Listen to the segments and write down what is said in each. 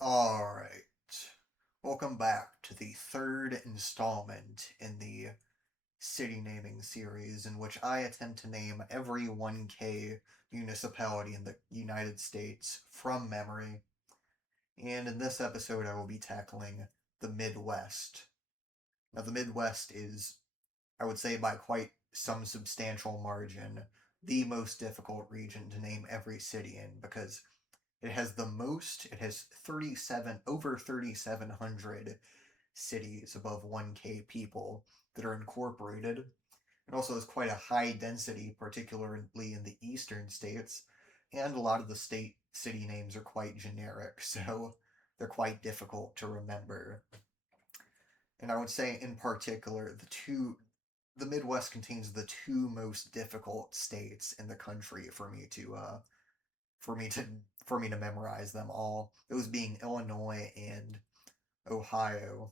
Alright. Welcome back to the third installment in the city naming series, in which I attempt to name every 1K municipality in the United States from memory. And in this episode, I will be tackling the Midwest. Now, the Midwest is, I would say, by quite some substantial margin, the most difficult region to name every city in because it has 37, over 3,700 cities above 1K people that are incorporated. It also has quite a high density, particularly in the eastern states, and a lot of the state city names are quite generic, so they're quite difficult to remember. And I would say, in particular, the Midwest contains the two most difficult states in the country for me to for me to memorize them all. Those being Illinois and Ohio.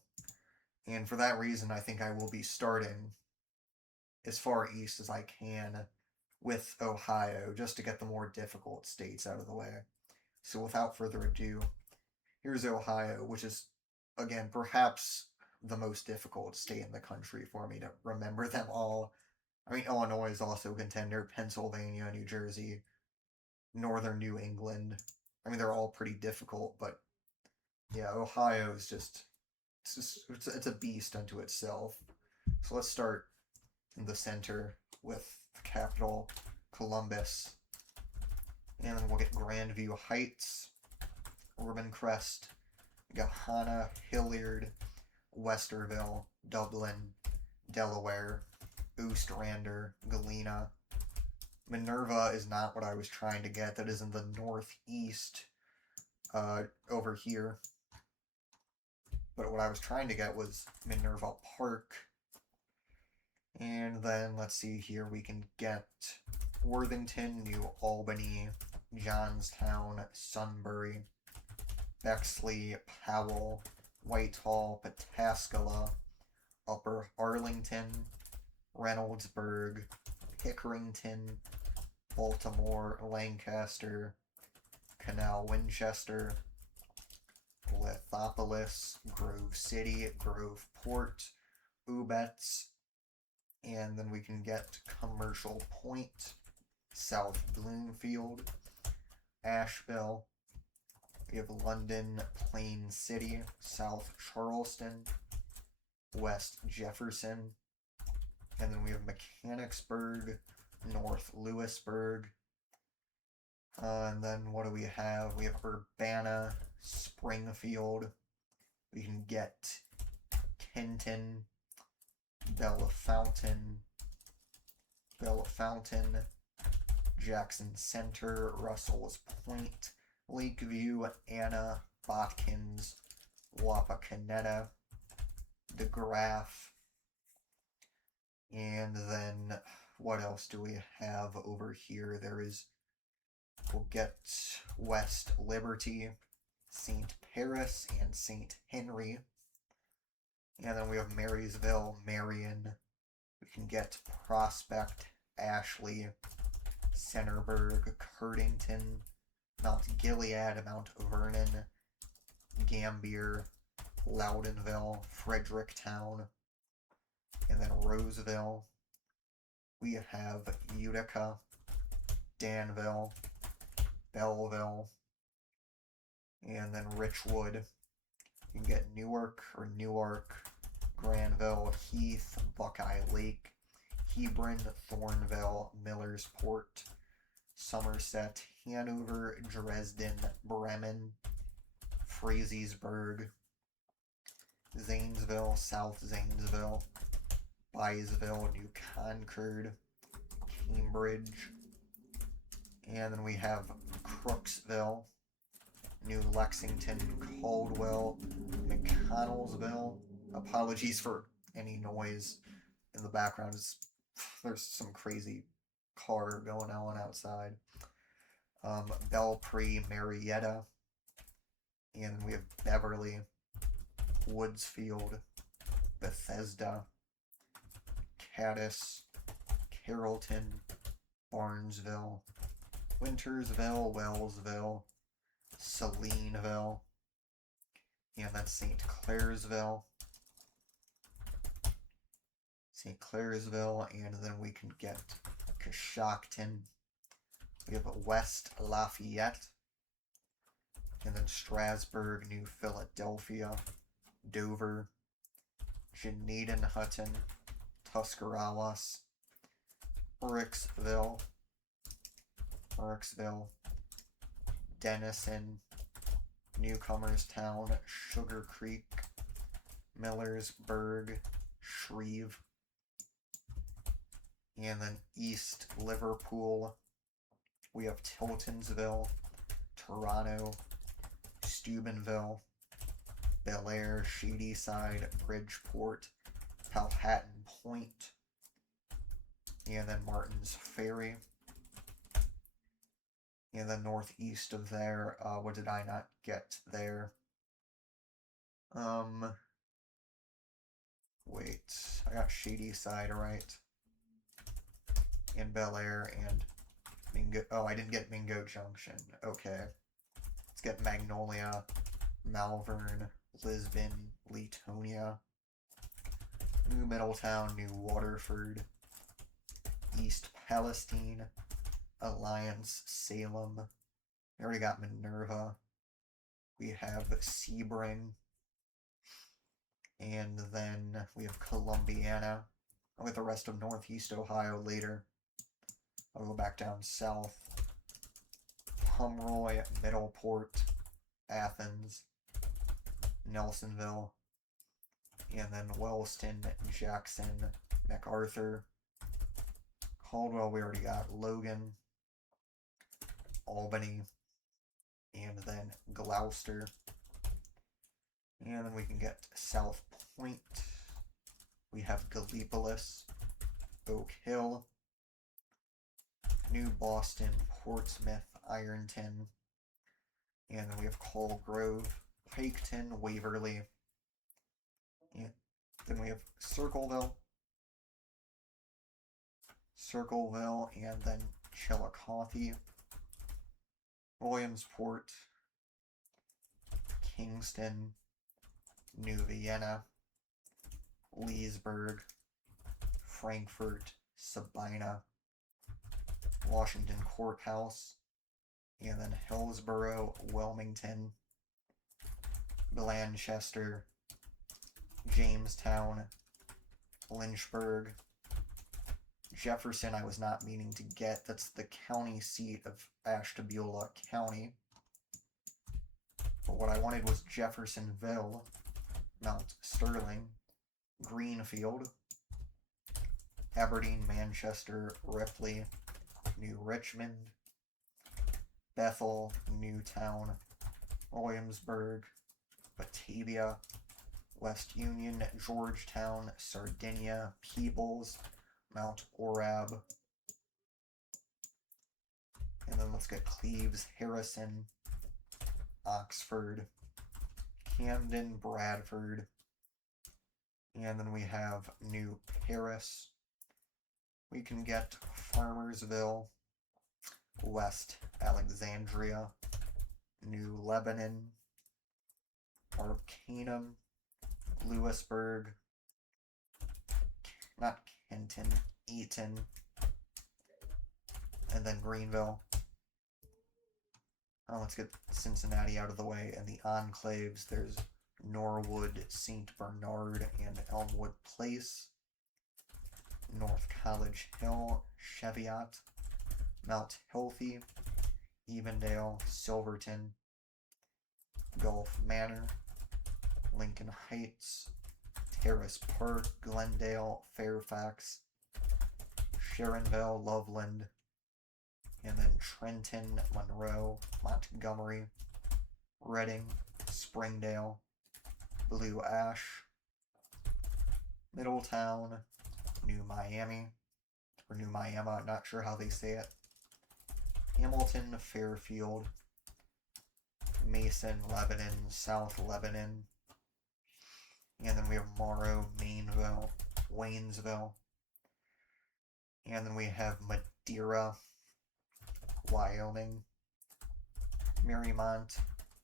And for that reason, I think I will be starting as far east as I can with Ohio just to get the more difficult states out of the way. So without further ado, here's Ohio, which is, again, perhaps the most difficult state in the country for me to remember them all. I mean, Illinois is also a contender, Pennsylvania, New Jersey, northern New England. I mean, they're all pretty difficult, but yeah, Ohio is it's a beast unto itself. So let's start in the center with the capital, Columbus, and then we'll get Grandview Heights, Urban Crest, Gahanna, Hilliard, Westerville, Dublin, Delaware, Oosterander, Galena. Minerva is not what I was trying to get. That is in the northeast over here. But what I was trying to get was Minerva Park. And then let's see here, we can get Worthington, New Albany, Johnstown, Sunbury, Bexley, Powell, Whitehall, Pataskala, Upper Arlington, Reynoldsburg, Pickerington, Baltimore, Lancaster, Canal Winchester, Lithopolis, Grove City, Groveport, Ubetz, and then we can get Commercial Point, South Bloomfield, Asheville. We have London, Plain City, South Charleston, West Jefferson, and then we have Mechanicsburg, North Lewisburg. And then what do we have? We have Urbana, Springfield. We can get Kenton, Bellefontaine, Jackson Center, Russell's Point, Lakeview, Anna, Botkins, Wapakoneta, DeGraff, and then what else do we have over here? We'll get West Liberty, St. Paris, and St. Henry. And then we have Marysville, Marion. We can get Prospect, Ashley, Centerburg, Curdington, Mount Gilead, Mount Vernon, Gambier, Loudonville, Fredericktown, and then Roseville. We have Utica, Danville, Belleville, and then Richwood. You can get Newark, Granville, Heath, Buckeye Lake, Hebron, Thornville, Millersport, Somerset, Hanover, Dresden, Bremen, Frazeysburg, Zanesville, South Zanesville, Byesville, New Concord, Cambridge, and then we have Crooksville, New Lexington, Caldwell, McConnellsville. Apologies for any noise in the background. There's some crazy car going on outside. Belpre, Marietta, and we have Beverly, Woodsfield, Bethesda, Caddis, Carrollton, Barnesville, Wintersville, Wellsville, Salineville, And then St. Clairsville. St. Clairsville, and then we can get Coshocton. We have West Lafayette, and then Strasburg, New Philadelphia, Dover, Hutton, Tuscarawas, Burkesville, Denison, Newcomerstown, Sugar Creek, Millersburg, Shreve, and then East Liverpool. We have Tiltonsville, Toronto, Steubenville, Bel Air, Shadyside, Bridgeport, Powhatan Point, and then Martins Ferry. And then northeast of there, what did I not get there? Wait, I got Shadyside, right? And Bel Air and Mingo. Oh, I didn't get Mingo Junction. Okay. Let's get Magnolia, Malvern, Lisbon, Leetonia, New Middletown, New Waterford, East Palestine, Alliance, Salem. We already got Minerva. We have Sebring. And then we have Columbiana. I'll get the rest of Northeast Ohio later. I'll go back down south. Pomeroy, Middleport, Athens, Nelsonville, and then Wellston, Jackson, MacArthur, Caldwell, we already got Logan, Albany, and then Gloucester. And then we can get South Point. We have Gallipolis, Oak Hill, New Boston, Portsmouth, Ironton, and then we have Coal Grove, Piketon, Waverly, and then we have Circleville, and then Chillicothe, Williamsport, Kingston, New Vienna, Leesburg, Frankfort, Sabina, Washington Courthouse, and then Hillsborough, Wilmington, Blanchester, Jamestown, Lynchburg, Jefferson I was not meaning to get. That's the county seat of Ashtabula County. But what I wanted was Jeffersonville, Mount Sterling, Greenfield, Aberdeen, Manchester, Ripley, New Richmond, Bethel, Newtown, Williamsburg, Batavia, West Union, Georgetown, Sardinia, Peebles, Mount Orab, and then let's get Cleves, Harrison, Oxford, Camden, Bradford, and then we have New Paris. We can get Farmersville, West Alexandria, New Lebanon, Arcanum, Lewisburg, not Kenton, Eaton, and then Greenville. Let's get Cincinnati out of the way, and the enclaves, there's Norwood, St. Bernard, and Elmwood Place, North College Hill, Cheviot, Mount Healthy, Evendale, Silverton, Gulf Manor, Lincoln Heights, Terrace Park, Glendale, Fairfax, Sharonville, Loveland, and then Trenton, Monroe, Montgomery, Reading, Springdale, Blue Ash, Middletown, New Miami, or New Miami, I'm not sure how they say it, Hamilton, Fairfield, Mason, Lebanon, South Lebanon, and then we have Morrow, Mainville, Waynesville, and then we have Madeira, Wyoming, Marymount,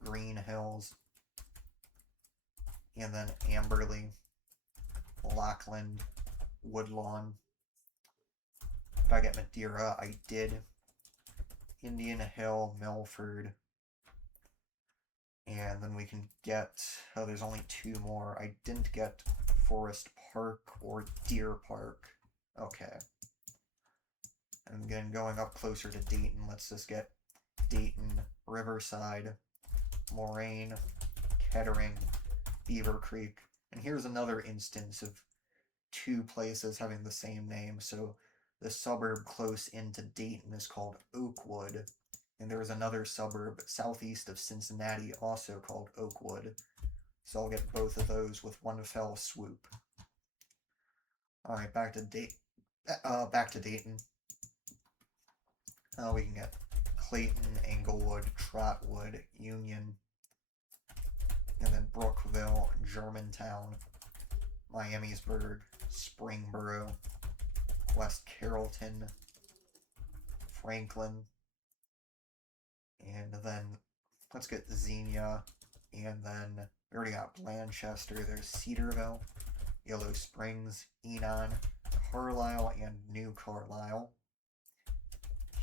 Green Hills, and then Amberley, Lockland, Woodlawn. Did I get Madeira? I did. Indian Hill, Milford. And then we can get, oh, there's only two more. I didn't get Forest Park or Deer Park. Okay. And again, going up closer to Dayton, let's just get Dayton, Riverside, Moraine, Kettering, Beaver Creek. And here's another instance of two places having the same name. So the suburb close into Dayton is called Oakwood, and there is another suburb southeast of Cincinnati also called Oakwood. So I'll get both of those with one fell swoop. All right, back to Dayton. We can get Clayton, Englewood, Trotwood, Union, and then Brookville, Germantown, Miamisburg, Springboro, West Carrollton, Franklin, and then let's get Xenia, and then we already got Blanchester. There's Cedarville, Yellow Springs, Enon, Carlisle, and New Carlisle,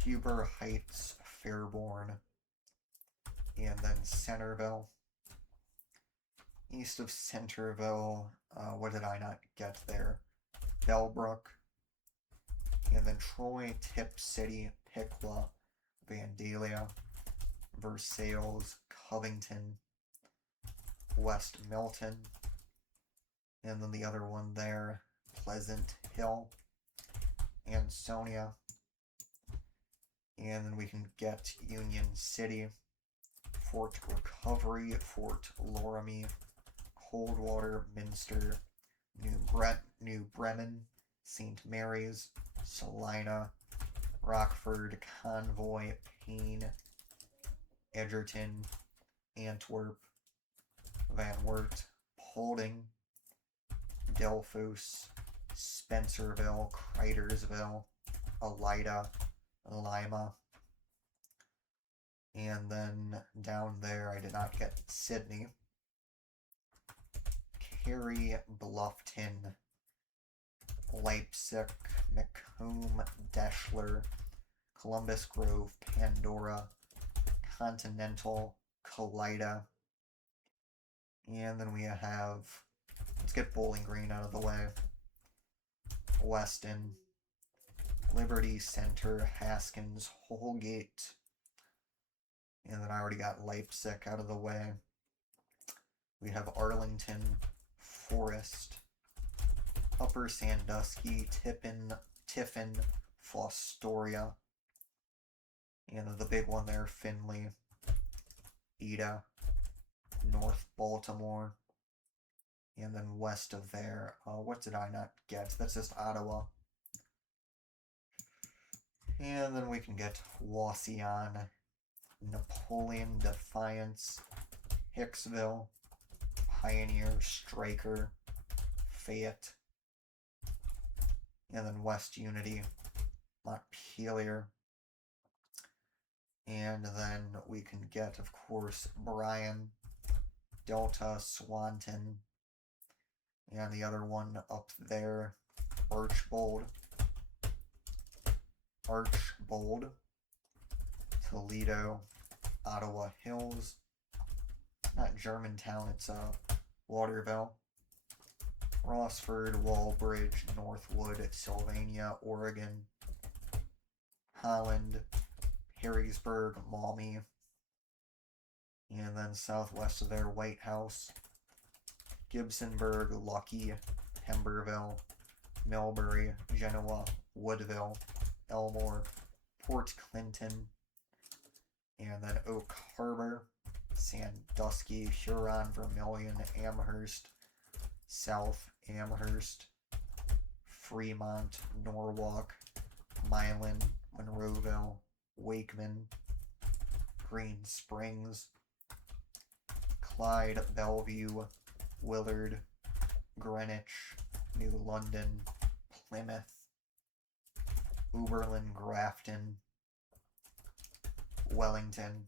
Huber Heights, Fairborn, and then Centerville. East of Centerville, what did I not get there? Bellbrook, and then Troy, Tip City, Piqua, Vandalia, Versailles, Covington, West Milton, and then the other one there, Pleasant Hill, Ansonia, and then we can get Union City, Fort Recovery, Fort Loramie, Coldwater, Minster, New Bremen, St. Mary's, Salina, Rockford, Convoy, Payne, Edgerton, Antwerp, Van Wert, Paulding, Delphos, Spencerville, Cridersville, Elida, Lima, and then down there I did not get Sydney, Cary, Bluffton, Leipzig, Macomb, Deschler, Columbus Grove, Pandora, Continental, Kalida, and then we have, let's get Bowling Green out of the way, Weston, Liberty Center, Haskins, Holgate, and then I already got Leipzig out of the way. We have Arlington, Forest, Upper Sandusky, Tiffin, Fostoria, and the big one there, Findlay, Ada, North Baltimore, and then west of there, what did I not get? That's just Ottawa. And then we can get Wauseon, Napoleon, Defiance, Hicksville, Pioneer, Stryker, Fayette, and then West Unity, Montpelier, and then we can get, of course, Bryan, Delta, Swanton, and the other one up there, Archbold, Toledo, Ottawa Hills, not Germantown, it's Waterville, Rossford, Walbridge, Northwood, Sylvania, Oregon, Holland, Harrisburg, Maumee, and then southwest of there, White House, Gibsonburg, Lucky, Pemberville, Millbury, Genoa, Woodville, Elmore, Port Clinton, and then Oak Harbor, Sandusky, Huron, Vermilion, Amherst, South Amherst, Fremont, Norwalk, Milan, Monroeville, Wakeman, Green Springs, Clyde, Bellevue, Willard, Greenwich, New London, Plymouth, Oberlin, Grafton, Wellington,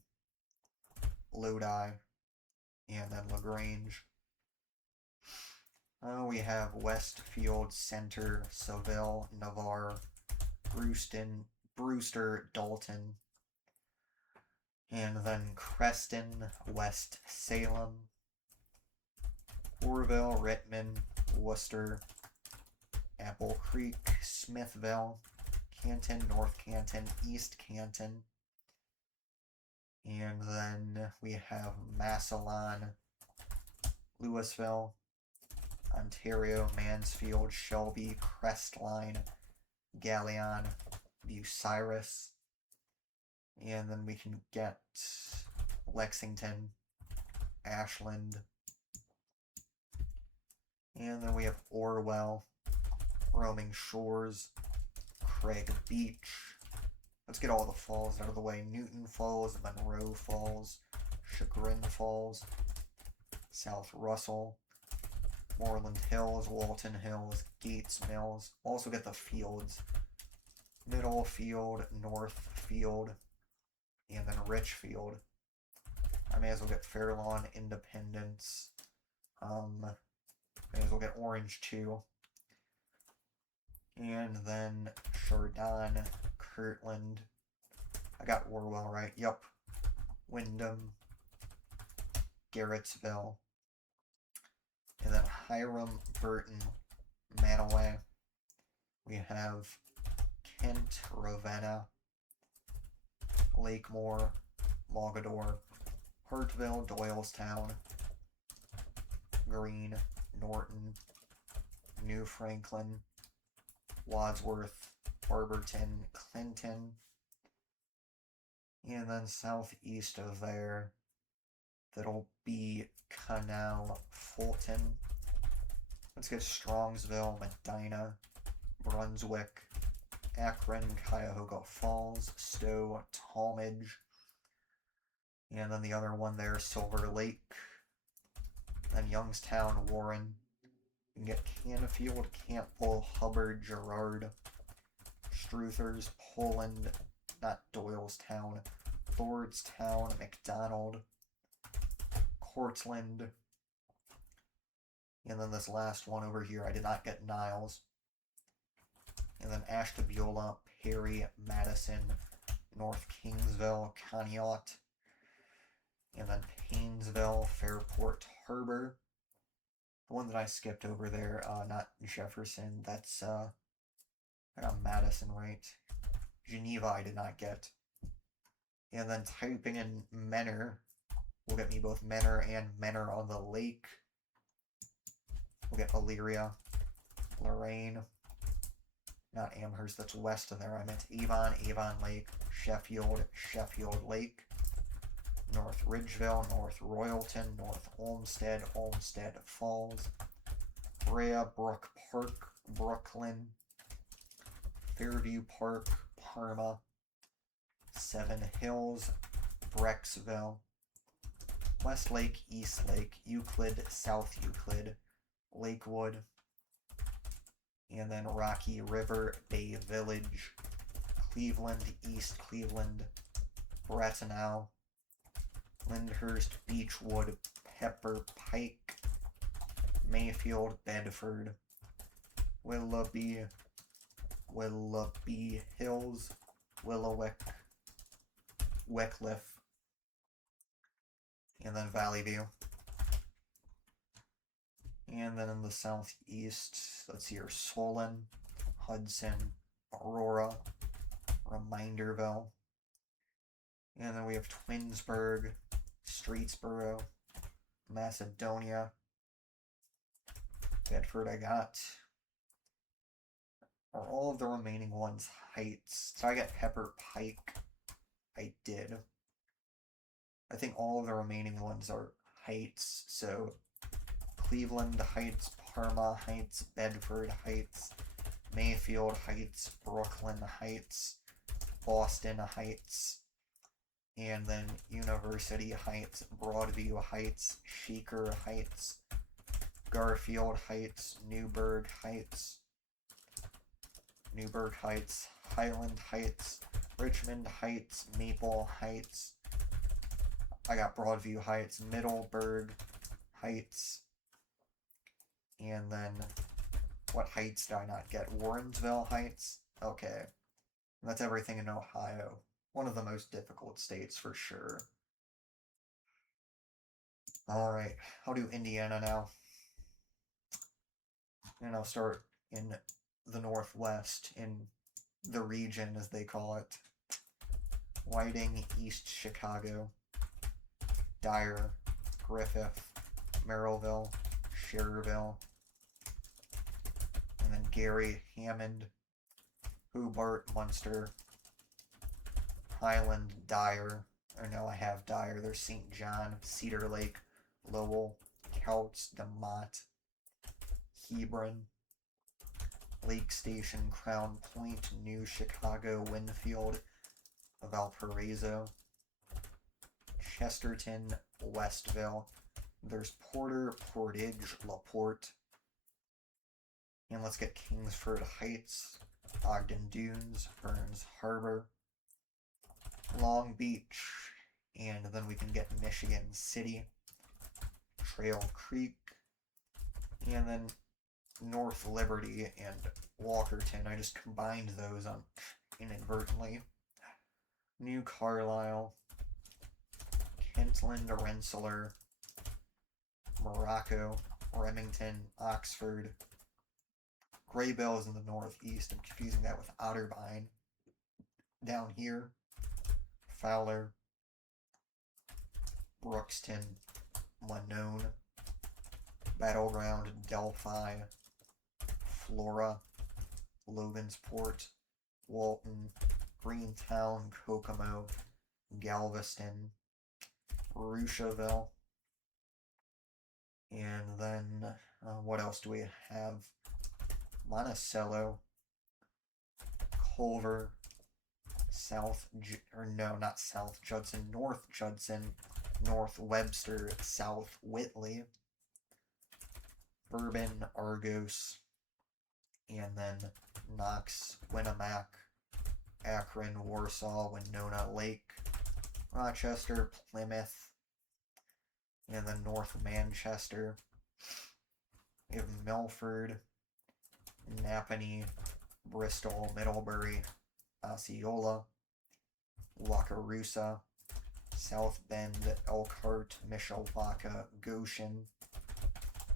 Lodi, and then LaGrange. We have Westfield, Center, Seville, Navarre, Brewster, Dalton, and then Creston, West Salem, Orville, Rittman, Worcester, Apple Creek, Smithville, Canton, North Canton, East Canton, and then we have Massillon, Louisville, Ontario, Mansfield, Shelby, Crestline, Galleon, Bucyrus, and then we can get Lexington, Ashland, and then we have Orwell, Roaming Shores, Craig Beach. Let's get all the falls out of the way. Newton Falls, Monroe Falls, Chagrin Falls, South Russell, Moreland Hills, Walton Hills, Gates Mills. Also get the fields. Middle Field, North Field, and then Richfield. I may as well get Fairlawn, Independence. May as well get Orange too. And then Chardon, Kirtland. I got Orwell right. Yup. Wyndham, Garrettsville. And then Hiram, Burton, Manaway. We have Kent, Ravenna, Lakemore, Mogador, Hartville, Doylestown, Greene, Norton, New Franklin, Wadsworth, Barberton, Clinton, and then southeast of there, that'll be Canal, Fulton. Let's get Strongsville, Medina, Brunswick, Akron, Cuyahoga Falls, Stowe, Talmadge, and then the other one there, Silver Lake, then Youngstown, Warren. You can get Canfield, Campbell, Hubbard, Girard, Struthers, Poland, not Doylestown, Lordstown, McDonald, Cortland, and then this last one over here, I did not get Niles. And then Ashtabula, Perry, Madison, North Kingsville, Conneaut, and then Painesville, Fairport Harbor. The one that I skipped over there, not Jefferson, that's, I got Madison right. Geneva I did not get. And then typing in Menor will get me both Menor and Menor on the Lake. We'll get Elyria, Lorraine, not Amherst, that's west of there. I meant Avon, Avon Lake, Sheffield, Sheffield Lake, North Ridgeville, North Royalton, North Olmsted, Olmsted Falls, Brea, Brook Park, Brooklyn, Fairview Park, Parma, Seven Hills, Brecksville, Westlake, Eastlake, Euclid, South Euclid, Lakewood, and then Rocky River, Bay Village, Cleveland, East Cleveland, Bratenahl, Lyndhurst, Beechwood, Pepper Pike, Mayfield, Bedford, Willoughby Hills, Willowick, Wycliffe, and then Valley View. And then in the southeast, let's see here, Solon, Hudson, Aurora, Reminderville. And then we have Twinsburg, Streetsboro, Macedonia, Bedford I got. Are all of the remaining ones heights? So I got Pepper Pike. I did. I think all of the remaining ones are heights, so Cleveland Heights, Parma Heights, Bedford Heights, Mayfield Heights, Brooklyn Heights, Boston Heights, and then University Heights, Broadview Heights, Shaker Heights, Garfield Heights, Newburgh Heights, Highland Heights, Richmond Heights, Maple Heights. I got Broadview Heights, Middleburg Heights, And then, what heights did I not get? Warrensville Heights? Okay. That's everything in Ohio. One of the most difficult states for sure. Alright, I'll do Indiana now. And I'll start in the Northwest, in the region as they call it. Whiting, East Chicago, Dyer, Griffith, Merrillville, Schererville, and then Gary, Hammond, Hobart, Munster, Highland, Dyer, or no, I have Dyer, there's St. John, Cedar Lake, Lowell, Couts, DeMott, Hebron, Lake Station, Crown Point, New Chicago, Winfield, Valparaiso, Chesterton, Westville, there's Porter, Portage, LaPorte, and let's get Kingsford Heights, Ogden Dunes, Burns Harbor, Long Beach, and then we can get Michigan City, Trail Creek, and then North Liberty and Walkerton. I just combined those inadvertently. New Carlisle, Kentland, Rensselaer, Morocco, Remington, Oxford. Graybell is in the northeast. I'm confusing that with Otterbein. Down here, Fowler, Brookston, Lannone, Battleground, Delphi, Flora, Logansport, Walton, Greentown, Kokomo, Galveston, Rushville, and then what else do we have? Monticello, Culver, North Judson, North Webster, South Whitley, Bourbon, Argos, and then Knox, Winnemac, Akron, Warsaw, Winona Lake, Rochester, Plymouth, and then North Manchester. We have Milford, Napanee, Bristol, Middlebury, Osceola, Wakarusa, South Bend, Elkhart, Mishawaka, Goshen,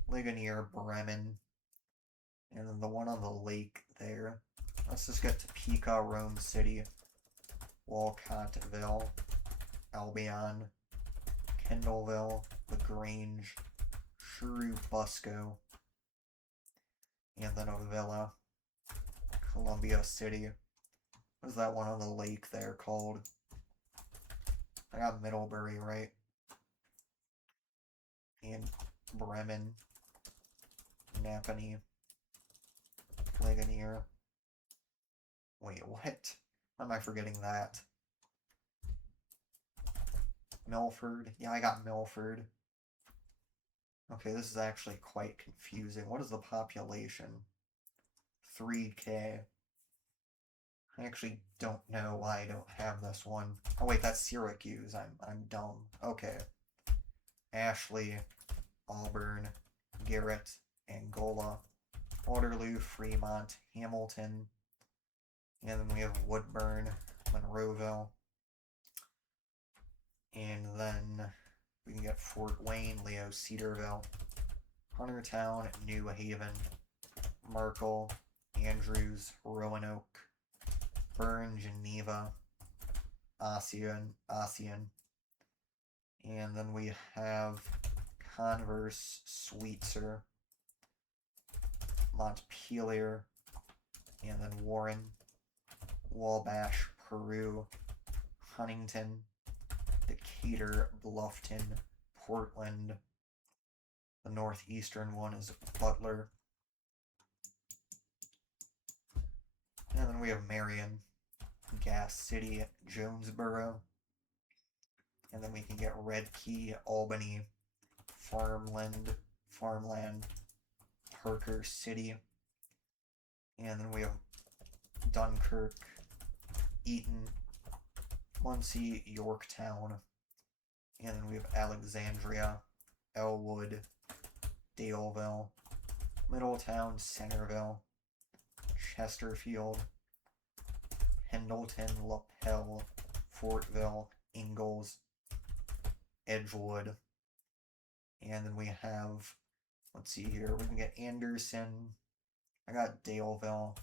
Ligonier, Bremen, and then the one on the lake there. Let's just get Topeka, Rome City, Walcottville, Albion, Kendallville, LaGrange, Churubusco, and then Avila, Columbia City. What is that one on the lake there called? I got Middlebury, right? And Bremen, Napanee, Ligonier. Wait, what? Why am I forgetting that? Milford. Yeah, I got Milford. Okay, this is actually quite confusing. What is the population? 3K. I actually don't know why I don't have this one. Oh wait, that's Syracuse. I'm dumb. Okay. Ashley, Auburn, Garrett, Angola, Waterloo, Fremont, Hamilton, and then we have Woodburn, Monroeville, and then we can get Fort Wayne, Leo, Cedarville, Huntertown, New Haven, Markle, Andrews, Roanoke, Bern, Geneva, Ossian, and then we have Converse, Sweetser, Montpelier, and then Warren, Wabash, Peru, Huntington, Decatur, Bluffton, Portland. The northeastern one is Butler. And then we have Marion, Gas City, Jonesboro. And then we can get Red Key, Albany, Farmland, Parker City. And then we have Dunkirk, Eaton, Muncie, Yorktown. And then we have Alexandria, Elwood, Daleville, Middletown, Centerville, Chesterfield, Pendleton, LaPel, Fortville, Ingalls, Edgewood. And then we have, let's see here, we can get Anderson. I got Daleville.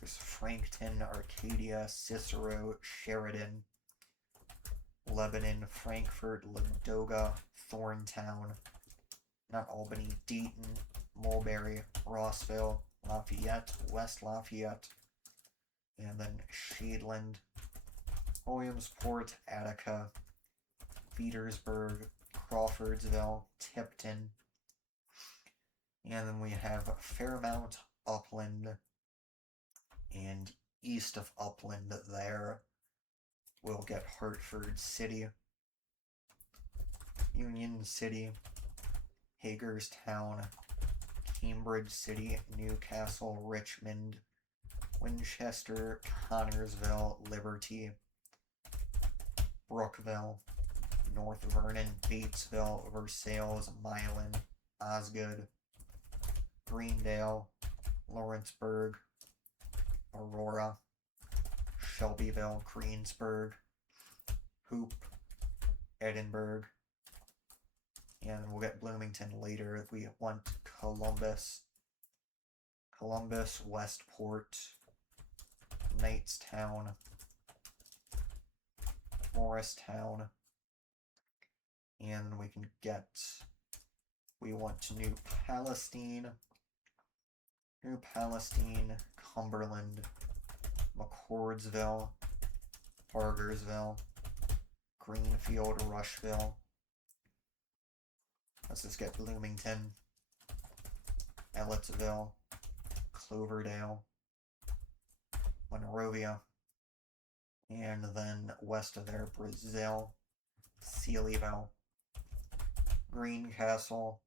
There's Frankton, Arcadia, Cicero, Sheridan, Lebanon, Frankfort, Ladoga, Thorntown, not Albany, Dayton, Mulberry, Rossville, Lafayette, West Lafayette, and then Shadeland, Williamsport, Attica, Petersburg, Crawfordsville, Tipton, and then we have Fairmount, Upland, and east of Upland there we'll get Hartford City, Union City, Hagerstown, Cambridge City, Newcastle, Richmond, Winchester, Connorsville, Liberty, Brookville, North Vernon, Batesville, Versailles, Milan, Osgood, Greendale, Lawrenceburg, Aurora, Shelbyville, Greensburg, Hoop, Edinburgh, and we'll get Bloomington later if we want Columbus, Westport, Knightstown, Morristown, and we can get, we want New Palestine, Cumberland, McCordsville, Bargersville, Greenfield, Rushville. Let's just get Bloomington, Ellettsville, Cloverdale, Monrovia, and then west of there, Brazil, Sealyville, Greencastle,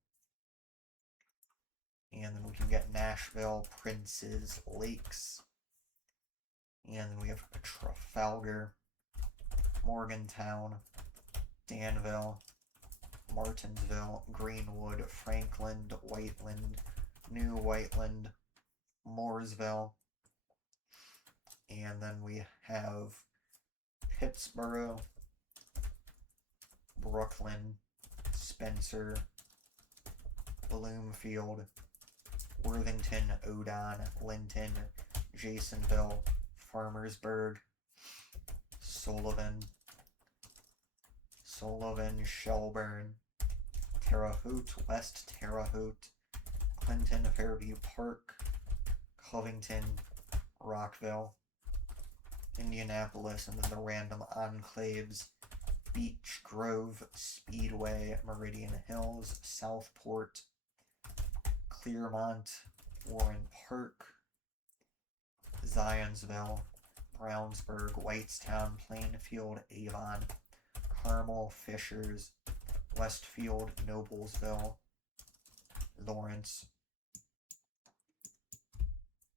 and then we can get Nashville, Princes, Lakes, and then we have Trafalgar, Morgantown, Danville, Martinsville, Greenwood, Franklin, Whiteland, New Whiteland, Mooresville, and then we have Pittsboro, Brooklyn, Spencer, Bloomfield, Worthington, Odon, Linton, Jasonville, Farmersburg, Sullivan, Shelburne, Terre Haute, West Terre Haute, Clinton, Fairview Park, Covington, Rockville, Indianapolis, and then the random enclaves, Beech Grove, Speedway, Meridian Hills, Southport, Clearmont, Warren Park, Zionsville, Brownsburg, Whitestown, Plainfield, Avon, Carmel, Fishers, Westfield, Noblesville, Lawrence,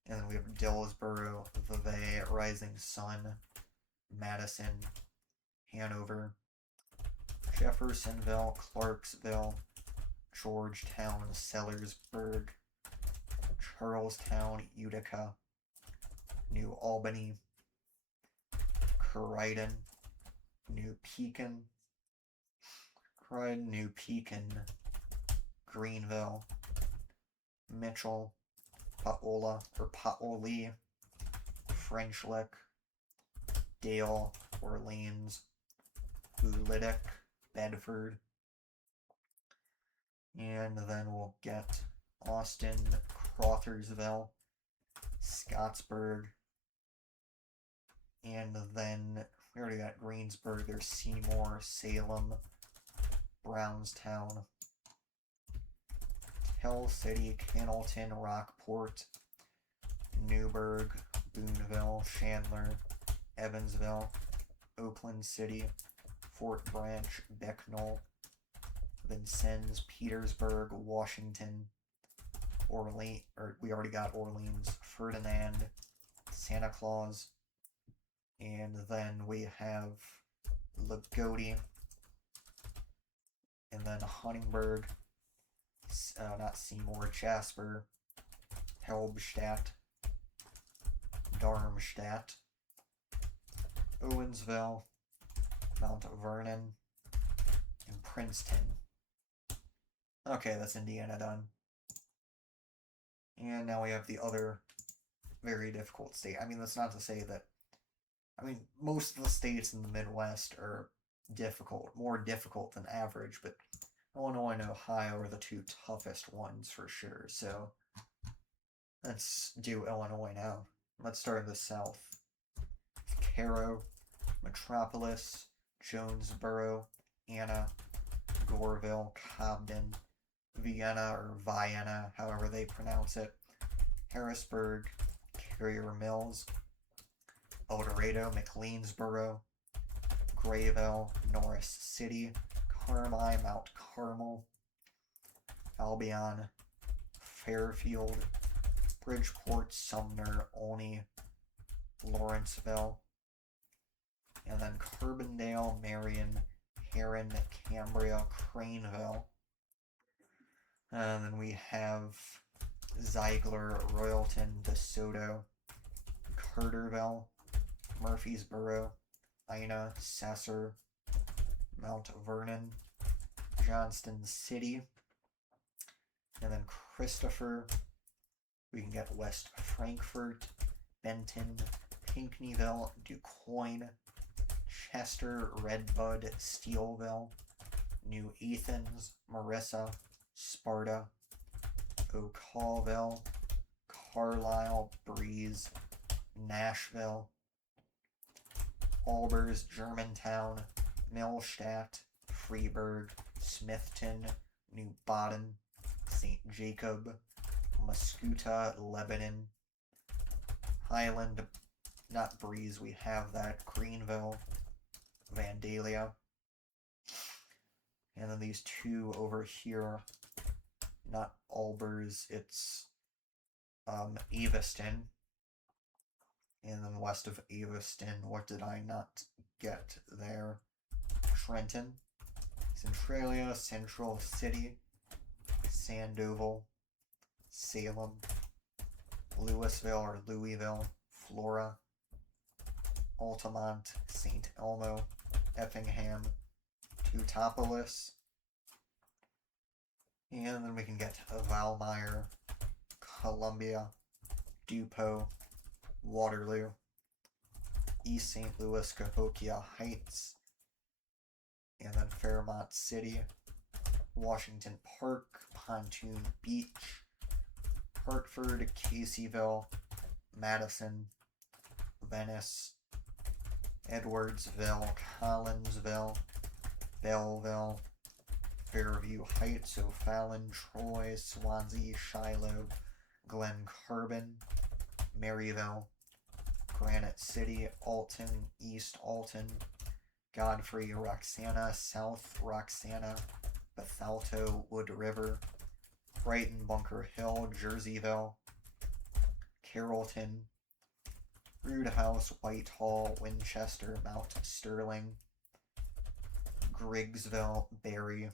and then we have Dillsboro, Vevey, Rising Sun, Madison, Hanover, Jeffersonville, Clarksville, Georgetown, Sellersburg, Charlestown, Utica, New Albany, Croydon, New Pekin, Greenville, Mitchell, Paoli, French Lick, Dale, Orleans, Ulitic, Bedford, and then we'll get Austin, Crawfordsville, Scottsburg, and then we already got Greensburg, there's Seymour, Salem, Brownstown, Hill City, Cannleton, Rockport, Newburgh, Boonville, Chandler, Evansville, Oakland City, Fort Branch, Becknell, Vincennes, Petersburg, Washington, we already got Orleans, Ferdinand, Santa Claus, and then we have Lagodi, and then Huntingburg, not Seymour, Jasper, Helbstadt, Darmstadt, Owensville, Mount Vernon, and Princeton. Okay, that's Indiana done. And now we have the other very difficult state. I mean, that's not to say that. I mean, most of the states in the Midwest are difficult, more difficult than average, but Illinois and Ohio are the two toughest ones for sure. So let's do Illinois now. Let's start in the South. Cairo, Metropolis, Jonesboro, Anna, Goreville, Cobden, Vienna or Vienna, however they pronounce it, Harrisburg, Carrier Mills, El Dorado, McLeansboro, Grayville, Norris City, Carmi, Mount Carmel, Albion, Fairfield, Bridgeport, Sumner, Olney, Lawrenceville, and then Carbondale, Marion, Heron, Cambria, Craneville. And then we have Ziegler, Royalton, DeSoto, Carterville, Murfreesboro, Ina, Sasser, Mount Vernon, Johnston City, and then Christopher. We can get West Frankfort, Benton, Pinckneyville, DuQuoin, Chester, Redbud, Steelville, New Athens, Marissa, Sparta, Ocalville, Carlisle, Breeze, Nashville, Albers, Germantown, Millstadt, Freeburg, Smithton, New Baden, St. Jacob, Muscuta, Lebanon, Highland, not Breeze, we have that, Greenville, Vandalia, and then these two over here, not Albers, it's Aveston, and then west of Aveston, what did I not get there? Trenton, Centralia, Central City, Sandoval, Salem, Louisville or Louisville, Flora, Altamont, St. Elmo, Effingham, Teutopolis, and then we can get Valmeyer, Columbia, Dupont, Waterloo, East St. Louis, Cahokia Heights, and then Fairmont City, Washington Park, Pontoon Beach, Hartford, Caseyville, Madison, Venice, Edwardsville, Collinsville, Belleville, Fairview Heights, O'Fallon, Troy, Swansea, Shiloh, Glen Carbon, Maryville, Granite City, Alton, East Alton, Godfrey, Roxana, South Roxana, Bethalto, Wood River, Brighton, Bunker Hill, Jerseyville, Carrollton, Rood House, Whitehall, Winchester, Mount Sterling, Griggsville, Barry,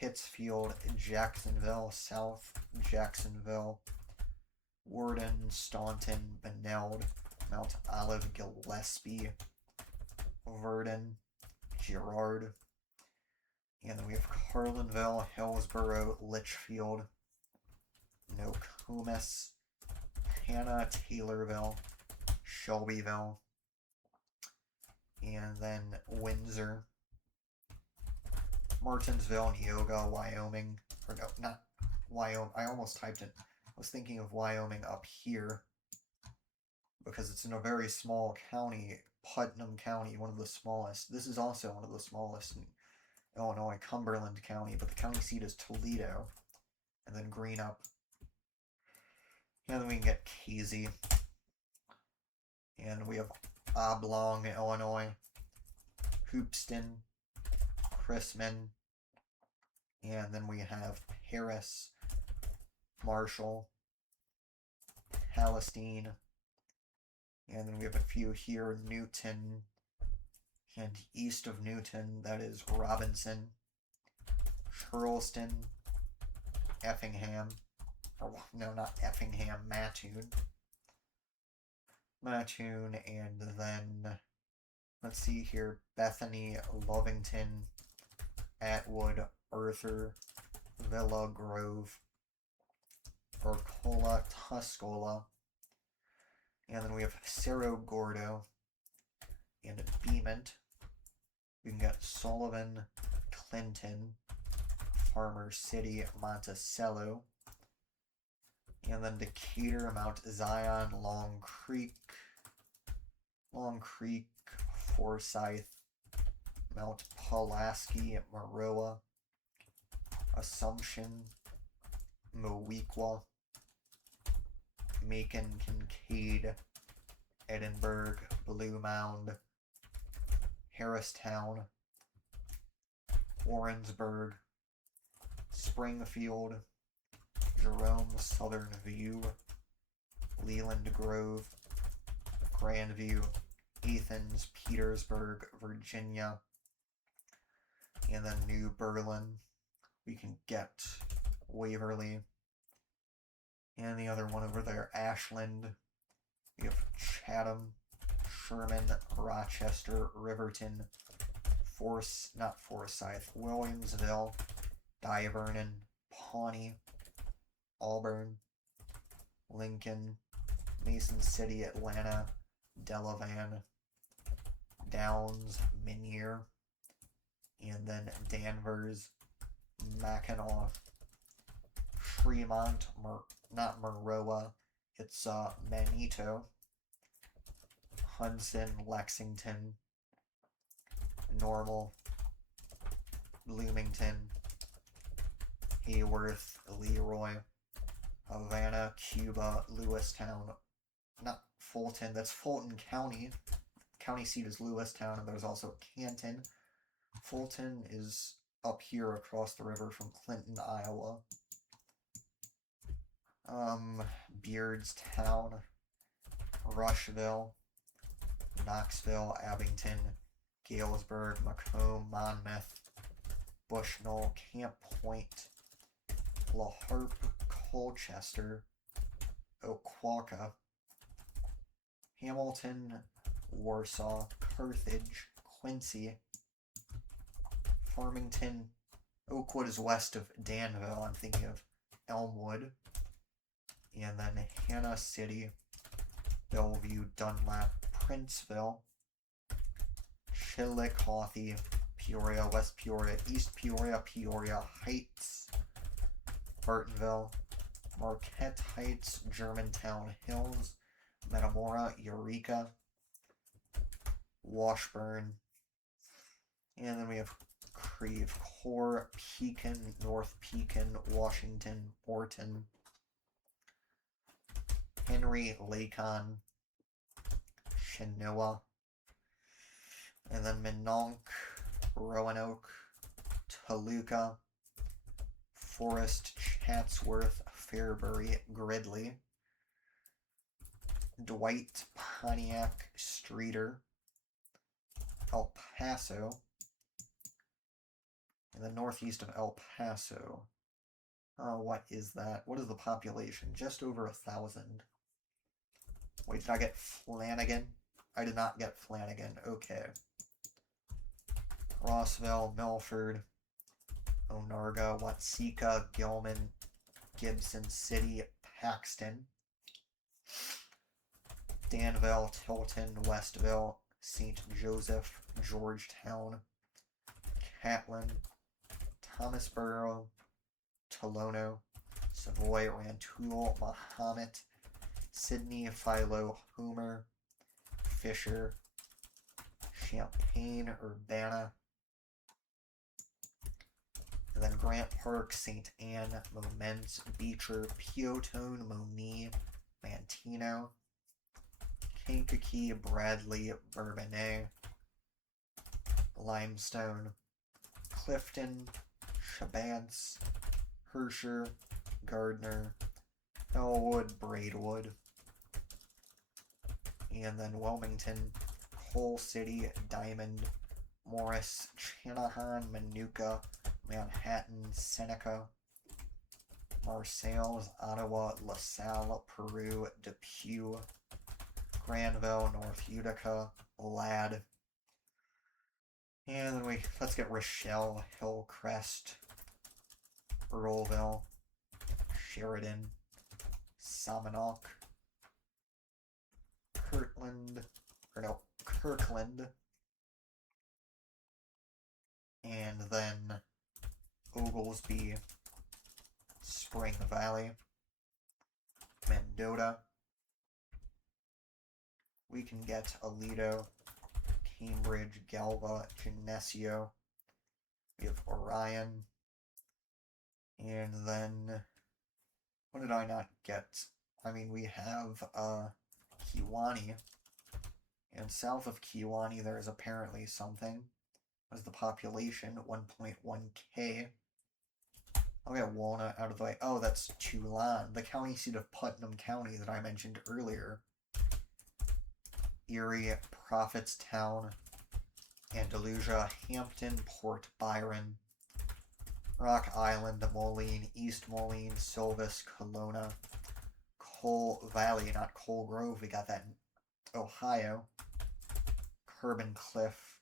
Pittsfield, Jacksonville, South Jacksonville, Worden, Staunton, Beneld, Mount Olive, Gillespie, Verdon, Girard, and then we have Carlinville, Hillsborough, Litchfield, Nokomis, Hannah, Taylorville, Shelbyville, and then Windsor, Martinsville, Neoga, Wyoming, or no, not Wyoming, I almost typed it, I was thinking of Wyoming up here, because it's in a very small county, Putnam County, one of the smallest. This is also one of the smallest in Illinois, Cumberland County, but the county seat is Toledo, and then Greenup. And then we can get Casey, and we have Oblong, Illinois, Hoopston, Chrisman, and then we have Paris, Marshall, Palestine, and then we have a few here, Newton, and east of Newton, that is Robinson, Charleston, Effingham, no, not Effingham, Mattoon. Mattoon, and then, let's see here, Bethany, Lovington, Atwood, Arthur, Villa Grove, Arcola, Tuscola, and then we have Cerro Gordo and Beament. We can get Sullivan, Clinton, Farmer City, Monticello, and then Decatur, Mount Zion, Long Creek, Forsyth, Mount Pulaski, Maroa, Assumption, Moweaqua, Macon, Kincaid, Edinburgh, Blue Mound, Harristown, Warrensburg, Springfield, Jerome, Southern View, Leland Grove, Grandview, Athens, Petersburg, Virginia, and then New Berlin. We can get Waverly, and the other one over there, Ashland. We have Chatham, Sherman, Rochester, Riverton, not Forsyth, Williamsville, Divernon, Pawnee, Auburn, Lincoln, Mason City, Atlanta, Delavan, Downs, Minier, and then Danvers, Mackinac, Fremont, not Maroa, it's Manito, Hudson, Lexington, Normal, Bloomington, Hayworth, Leroy, Havana, Cuba, Lewistown, not Fulton, that's Fulton County. County seat is Lewistown, and there's also Canton. Fulton is up here across the river from Clinton, Iowa. Beardstown, Rushville, Knoxville, Abington, Galesburg, Macomb, Monmouth, Bushnell, Camp Point, La Harpe, Colchester, Oquawka, Hamilton, Warsaw, Carthage, Quincy, Farmington. Oakwood is west of Danville. I'm thinking of Elmwood. And then Hannah City, Bellevue, Dunlap, Princeville, Chillicothe, Peoria, West Peoria, East Peoria, Peoria Heights, Bartonville, Marquette Heights, Germantown Hills, Metamora, Eureka, Washburn, and then we have Creve Coeur, Pekin, North Pekin, Washington, Morton, Henry, Lacon, Chenoa, and then Minonk, Roanoke, Toluca, Forest, Chatsworth, Fairbury, Gridley, Dwight, Pontiac, Streeter, El Paso, and the northeast of El Paso. What is that? What is the population? Just over 1,000. Wait, did I get Flanagan? I did not get Flanagan. Okay. Rossville, Milford, Onarga, Watseka, Gilman, Gibson City, Paxton, Danville, Tilton, Westville, St. Joseph, Georgetown, Catlin, Thomasboro, Tolono, Savoy, Rantoul, Mahomet, Sydney, Philo, Homer, Fisher, Champaign, Urbana, and then Grant Park, St. Anne, Moment, Beecher, Piotone, Moni, Mantino, Kankakee, Bradley, Bourbonnais, Limestone, Clifton, Shabance, Hersher, Gardner, Elwood, Braidwood, and then Wilmington, Coal City, Diamond, Morris, Channahon, Manuka, Manhattan, Seneca, Marseilles, Ottawa, LaSalle, Peru, Depew, Granville, North Utica, Ladd. And then let's get Rochelle, Hillcrest, Earlville, Sheridan, Somonauk, Kirkland, and then Oglesby, Spring Valley, Mendota. We can get Aledo, Cambridge, Galva, Geneseo. We have Orion. And then, what did I not get? I mean, we have Kewanee. And south of Kewanee, there is apparently something. What is the population? 1.1k. I'll get Walnut out of the way. Oh, that's Tulane, the county seat of Putnam County that I mentioned earlier. Erie, Prophetstown, Andalusia, Hampton, Port Byron, Rock Island, Moline, East Moline, Silvis, Kelowna, Coal Valley, not Coal Grove, we got that in Ohio, Kerbin Cliff,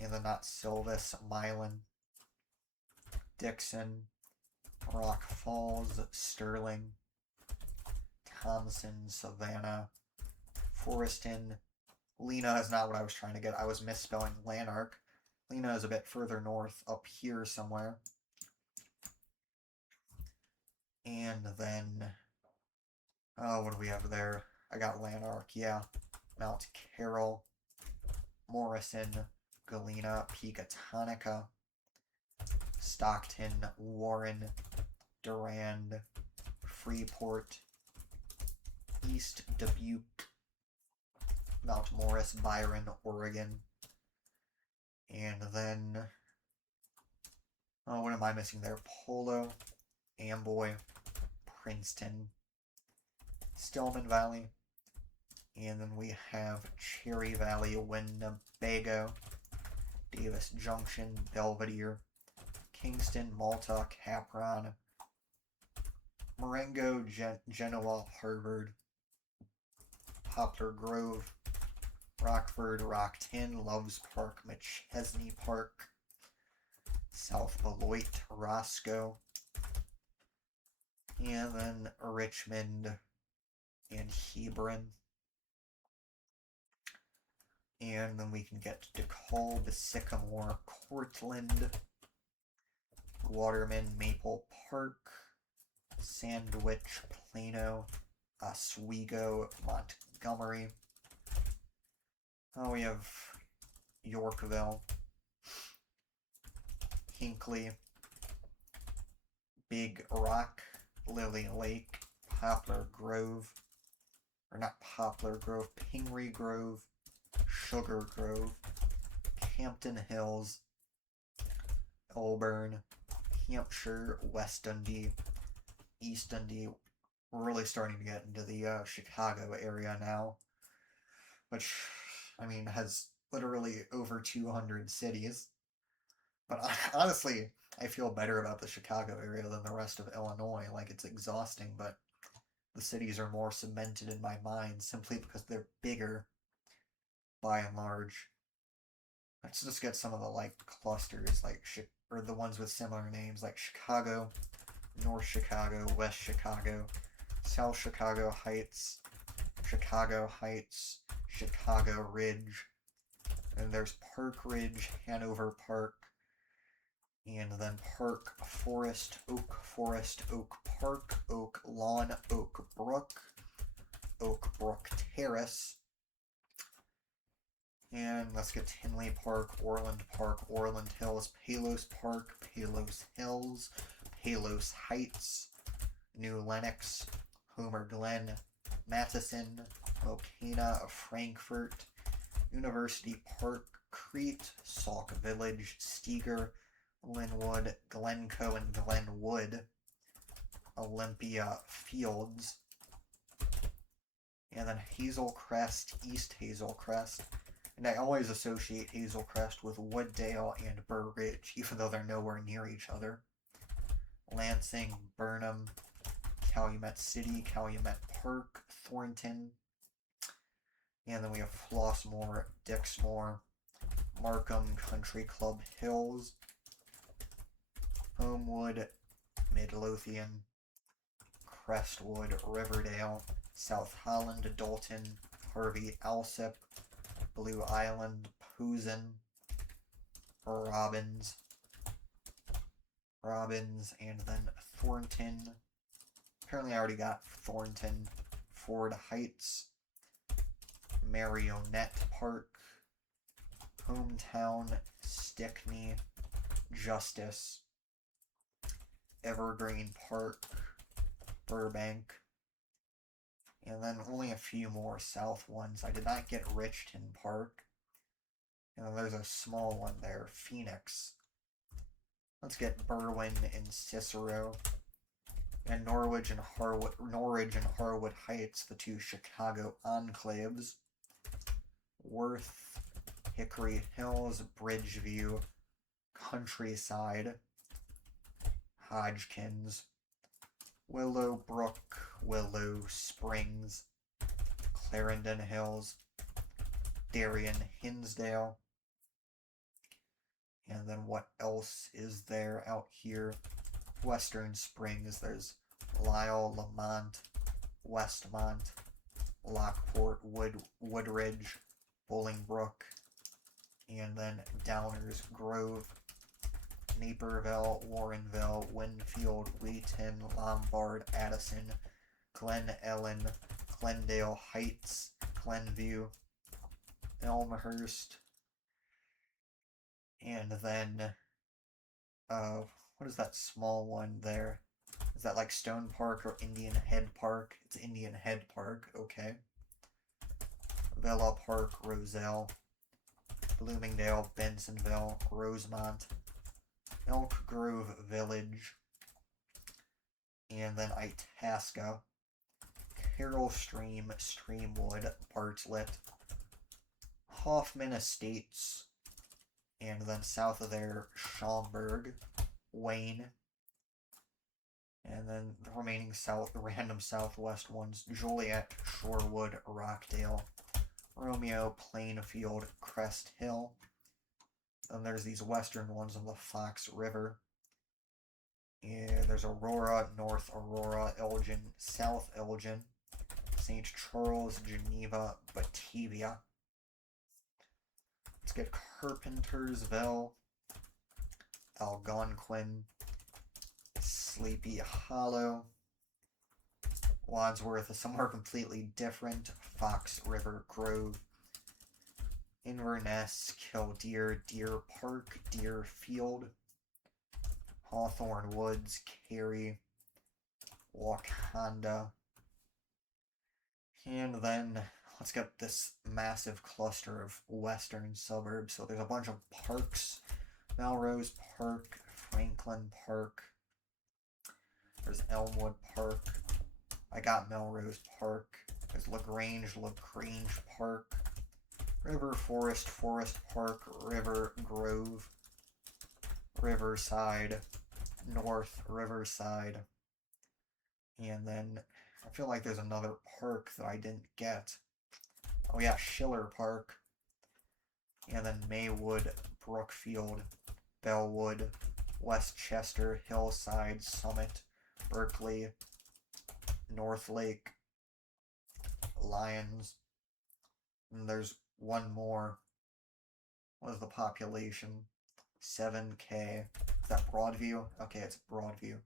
and then not Silvis, Milan, Dixon, Rock Falls, Sterling, Thompson, Savannah, Foreston. Lena is not what I was trying to get. I was misspelling Lanark. Lena is a bit further north, up here somewhere. And then, oh, what do we have there? I got Lanark, yeah. Mount Carroll, Morrison, Galena, Pecatonica, Stockton, Warren, Durand, Freeport, East Dubuque, Mount Morris, Byron, Oregon. And then, oh, what am I missing there? Polo, Amboy, Princeton, Stillman Valley. And then we have Cherry Valley, Winnebago, Davis Junction, Belvedere, Kingston, Malta, Capron, Marengo, Genoa, Harvard, Poplar Grove, Rockford, Rockton, Loves Park, McChesney Park, South Beloit, Roscoe, and then Richmond and Hebron. And then we can get DeKalb, Sycamore, Cortland, Waterman, Maple Park, Sandwich, Plano, Oswego, Montgomery. Oh, we have Yorkville, Hinckley, Big Rock, Lily Lake, Poplar Grove, or not Poplar Grove, Pingree Grove, Sugar Grove, Hampton Hills, Elburn, Hampshire, West Dundee, East Dundee. We're really starting to get into the Chicago area now, which, I mean, has literally over 200 cities. But honestly, I feel better about the Chicago area than the rest of Illinois. Like, it's exhausting, but the cities are more cemented in my mind simply because they're bigger by and large. Let's just get some of the, like, clusters, like, or the ones with similar names, like Chicago, North Chicago, West Chicago, South Chicago Heights, Chicago Ridge, and there's Park Ridge, Hanover Park, and then Park, Forest, Oak Park, Oak Lawn, Oak Brook Terrace, and let's get Tinley Park, Orland Hills, Palos Park, Palos Hills, Palos Heights, New Lenox, Homer Glen, Matheson, Mokena, Frankfort, University Park, Crete, Sauk Village, Steger, Linwood, Glencoe and Glenwood, Olympia Fields, and then Hazel Crest, East Hazel Crest. And I always associate Hazel Crest with Wooddale and Burr Ridge, even though they're nowhere near each other. Lansing, Burnham, Calumet City, Calumet Park, Thornton. And then we have Flossmoor, Dixmoor, Markham Country Club Hills, Homewood, Midlothian, Crestwood, Riverdale, South Holland, Dalton, Harvey, Alsip, Blue Island, Posen, Robbins, and then Thornton. Apparently I already got Thornton, Ford Heights, Marionette Park, Hometown, Stickney, Justice, Evergreen Park, Burbank, and then only a few more south ones. I did not get Richton Park, and then there's a small one there, Phoenix. Let's get Berwyn and Cicero, and Norwich and Harwood Heights, the two Chicago enclaves. Worth, Hickory Hills, Bridgeview, Countryside, Hodgkins, Willowbrook, Willow Springs, Clarendon Hills, Darien, Hinsdale. And then what else is there out here? Western Springs, there's Lisle, Lamont, Westmont, Lockport, Woodridge, Bolingbrook, and then Downers Grove, Naperville, Warrenville, Winfield, Wheaton, Lombard, Addison, Glen Ellen, Glendale Heights, Glenview, Elmhurst, and then, what is that small one there? Is that like Stone Park or Indian Head Park? It's Indian Head Park, okay. Villa Park, Roselle, Bloomingdale, Bensonville, Rosemont, Elk Grove Village, and then Itasca, Carroll Stream, Streamwood, Bartlett, Hoffman Estates, and then south of there, Schaumburg, Wayne, and then the remaining random southwest ones, Joliet, Shorewood, Rockdale, Romeo, Plainfield, Crest Hill. And there's these western ones on the Fox River. Yeah, there's Aurora, North Aurora, Elgin, South Elgin, St. Charles, Geneva, Batavia. Let's get Carpentersville, Algonquin, Sleepy Hollow, Wadsworth is somewhere completely different, Fox River Grove, Inverness, Killdeer, Deer Park, Deerfield, Hawthorne Woods, Cary, Wakanda, and then let's get this massive cluster of western suburbs. So there's a bunch of parks, Melrose Park, Franklin Park, there's Elmwood Park, I got Melrose Park, there's LaGrange Park, River Forest Park, River Grove, Riverside, North Riverside, and then I feel like there's another park that I didn't get. Oh yeah, Schiller Park, and then Maywood, Brookfield, Bellwood, Westchester, Hillside, Summit, Berkeley, Northlake, Lyons, and there's one more. What is the population? 7K. Is that Broadview? Okay, it's Broadview.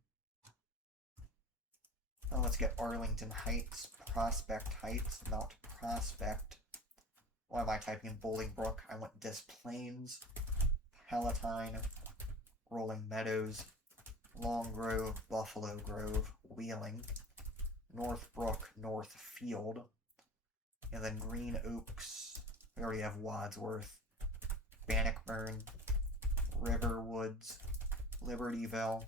Now let's get Arlington Heights, Prospect Heights, Mount Prospect. Why am I typing in Bolingbrook? I want Des Plaines, Palatine, Rolling Meadows, Long Grove, Buffalo Grove, Wheeling, Northbrook, Northfield, and then Green Oaks. We already have Wadsworth, Bannockburn, Riverwoods, Libertyville,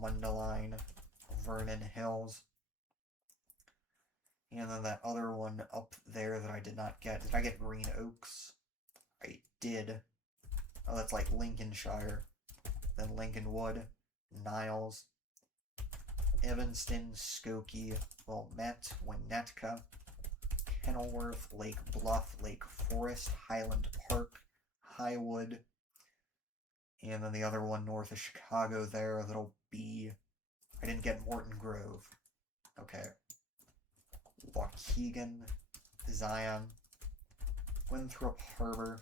Mundelein, Vernon Hills, and then that other one up there that I did not get. Did I get Green Oaks? I did. Oh, that's like Lincolnshire. Then Lincolnwood, Niles, Evanston, Skokie, Wilmette, Winnetka, Kenilworth, Lake Bluff, Lake Forest, Highland Park, Highwood, and then the other one north of Chicago there, that'll be... I didn't get Morton Grove. Okay. Waukegan, Zion, Winthrop Harbor,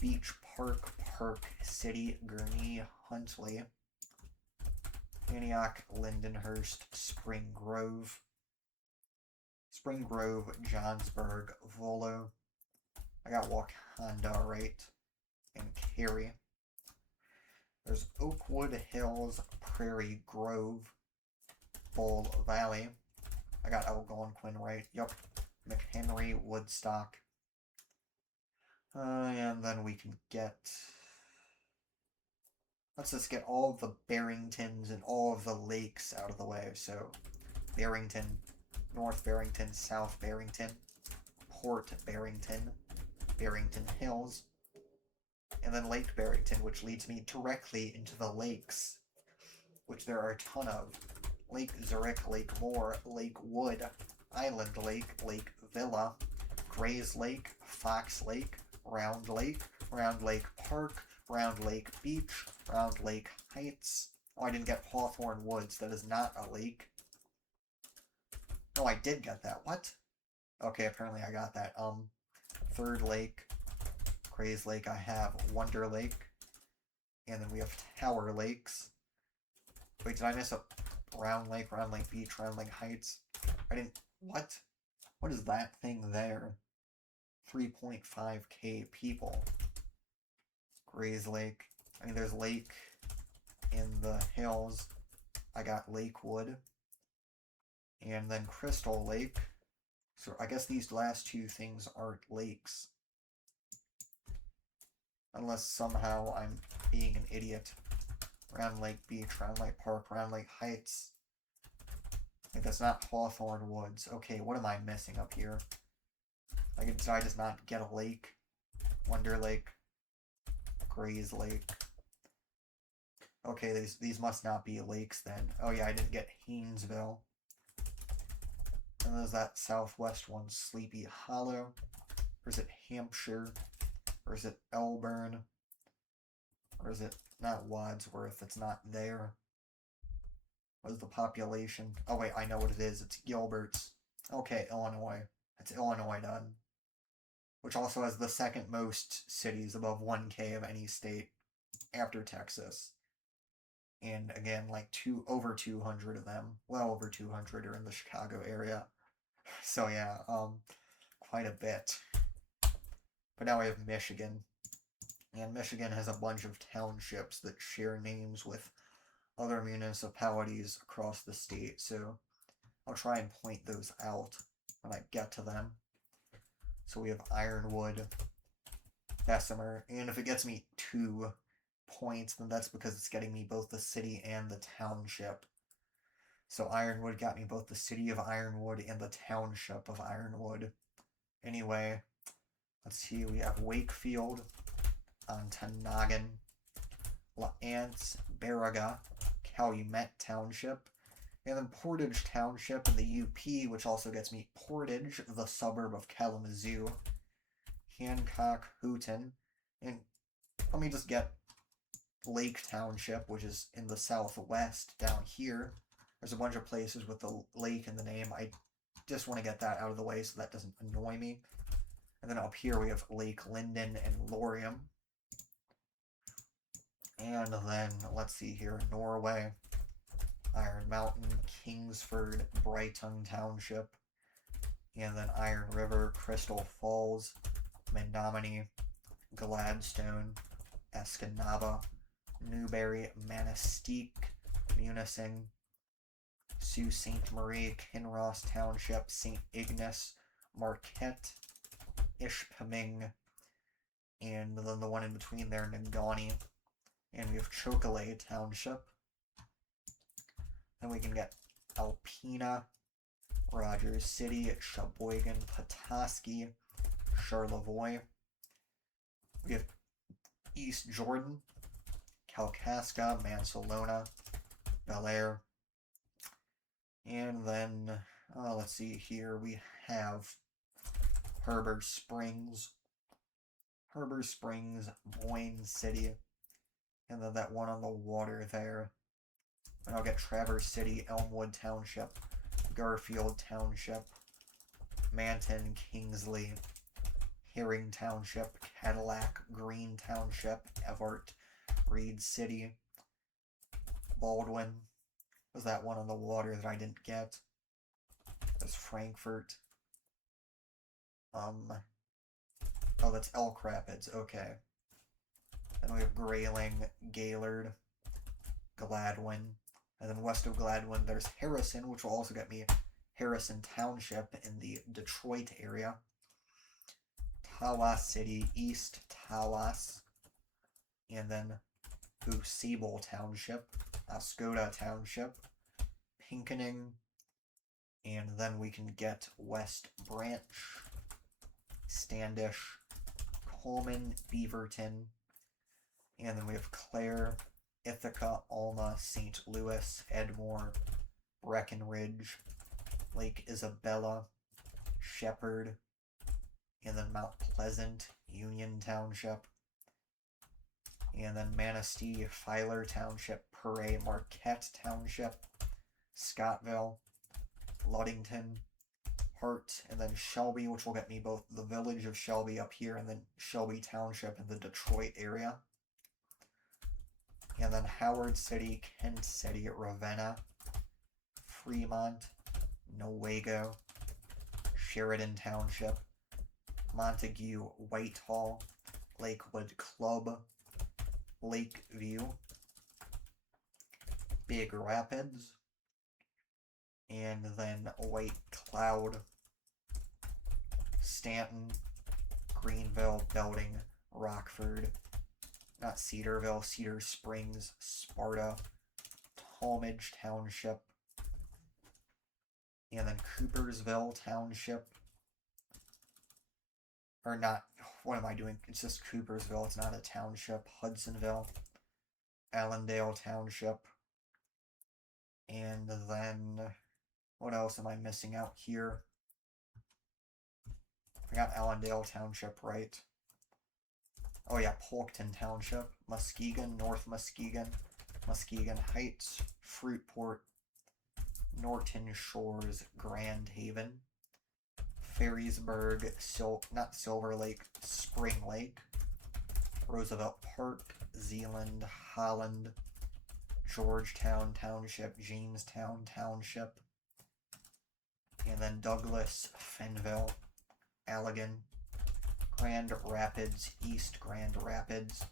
Beach Park, Park City, Gurnee, Huntley, Antioch, Lindenhurst, Spring Grove, Johnsburg, Volo. I got Wakanda, right? And Cary. There's Oakwood Hills, Prairie Grove, Bull Valley. I got Algonquin, right? Yup. McHenry, Woodstock. And then we can get... Let's just get all of the Barringtons and all of the lakes out of the way. So, Barrington, North Barrington, South Barrington, Port Barrington, Barrington Hills, and then Lake Barrington, which leads me directly into the lakes, which there are a ton of. Lake Zurich, Lake Moore, Lake Wood, Island Lake, Lake Villa, Grays Lake, Fox Lake, Round Lake Park, Round Lake Beach, Round Lake Heights. Oh, I didn't get Hawthorne Woods. That is not a lake. No, I did get that. What? Okay, apparently I got that. Third Lake, Grays Lake, I have Wonder Lake, and then we have Tower Lakes. Wait, did I miss a Round Lake Beach, Round Lake Heights? I didn't... What? What is that thing there? 3.5k people. Grays Lake. I mean, there's Lake in the hills. I got Lakewood. And then Crystal Lake. So I guess these last two things aren't lakes. Unless somehow I'm being an idiot. Round Lake Beach, Round Lake Park, Round Lake Heights. I think that's not Hawthorne Woods. Okay, what am I missing up here? Did I just not get a lake? Wonder Lake. Grays Lake. Okay, these must not be lakes then. Oh yeah, I didn't get Haynesville. And there's that southwest one, Sleepy Hollow. Or is it Hampshire? Or is it Elburn? Or is it not Wadsworth? It's not there. What is the population? Oh wait, I know what it is. It's Gilbert's. Okay, Illinois. It's Illinois done. Which also has the second most cities above 1K of any state after Texas. And again, like over 200 of them, well over 200 are in the Chicago area. So yeah, quite a bit. But now we have Michigan. And Michigan has a bunch of townships that share names with other municipalities across the state. So I'll try and point those out when I get to them. So we have Ironwood, Bessemer, and if it gets me 2 points, then that's because it's getting me both the city and the township. So Ironwood got me both the city of Ironwood and the township of Ironwood. Anyway, let's see, we have Wakefield, Ontonagon, LaAnce, Baraga, Calumet Township, and then Portage Township in the UP, which also gets me Portage, the suburb of Kalamazoo, Hancock, Houghton, and let me just get Lake Township, which is in the southwest down here. There's a bunch of places with the lake in the name. I just want to get that out of the way so that doesn't annoy me. And then up here we have Lake Linden and Lorium. And then, let's see here, Norway, Iron Mountain, Kingsford, Brighton Township, and then Iron River, Crystal Falls, Menominee, Gladstone, Escanaba, Newberry, Manistee, Munising, Sault Ste. Marie, Kinross Township, St. Ignace, Marquette, Ishpeming, and then the one in between there, Negaunee, and we have Chocolate Township. Then we can get Alpena, Rogers City, Sheboygan, Petoskey, Charlevoix. We have East Jordan, Kalkaska, Mansalona, Bel Air. And then, let's see here, we have Heber Springs, Boyne City, and then that one on the water there. And I'll get Traverse City, Elmwood Township, Garfield Township, Manton, Kingsley, Herring Township, Cadillac, Green Township, Everett, Reed City, Baldwin. Was that one on the water that I didn't get? That's Frankfurt. Oh, that's Elk Rapids. Okay. Then we have Grayling, Gaylord, Gladwin. And then west of Gladwin, there's Harrison, which will also get me Harrison Township in the Detroit area. Tawas City, East Tawas. And then Siebel Township, Oscoda Township, Pinkenning. And then we can get West Branch, Standish, Coleman, Beaverton. And then we have Clare, Ithaca, Alma, St. Louis, Edmore, Breckenridge, Lake Isabella, Shepherd, and then Mount Pleasant, Union Township, and then Manistee, Filer Township, Perret, Marquette Township, Scottville, Ludington, Hart, and then Shelby, which will get me both the village of Shelby up here and then Shelby Township in the Detroit area. And then Howard City, Kent City, Ravenna, Fremont, Nowego, Sheridan Township, Montague, Whitehall, Lakewood Club, Lakeview, Big Rapids, and then White Cloud, Stanton, Greenville, Belding, Rockford, not Cedarville, Cedar Springs, Sparta, Talmadge Township, and then Coopersville Township, or not, what am I doing? It's just Coopersville, it's not a township. Hudsonville, Allendale Township, and then, what else am I missing out here? I got Allendale Township, right? Oh yeah, Polkton Township, Muskegon, North Muskegon, Muskegon Heights, Fruitport, Norton Shores, Grand Haven, Ferrysburg, not Silver Lake, Spring Lake, Roosevelt Park, Zeeland, Holland, Georgetown Township, Jamestown Township, and then Douglas, Fenville, Allegan, Grand Rapids, East Grand Rapids,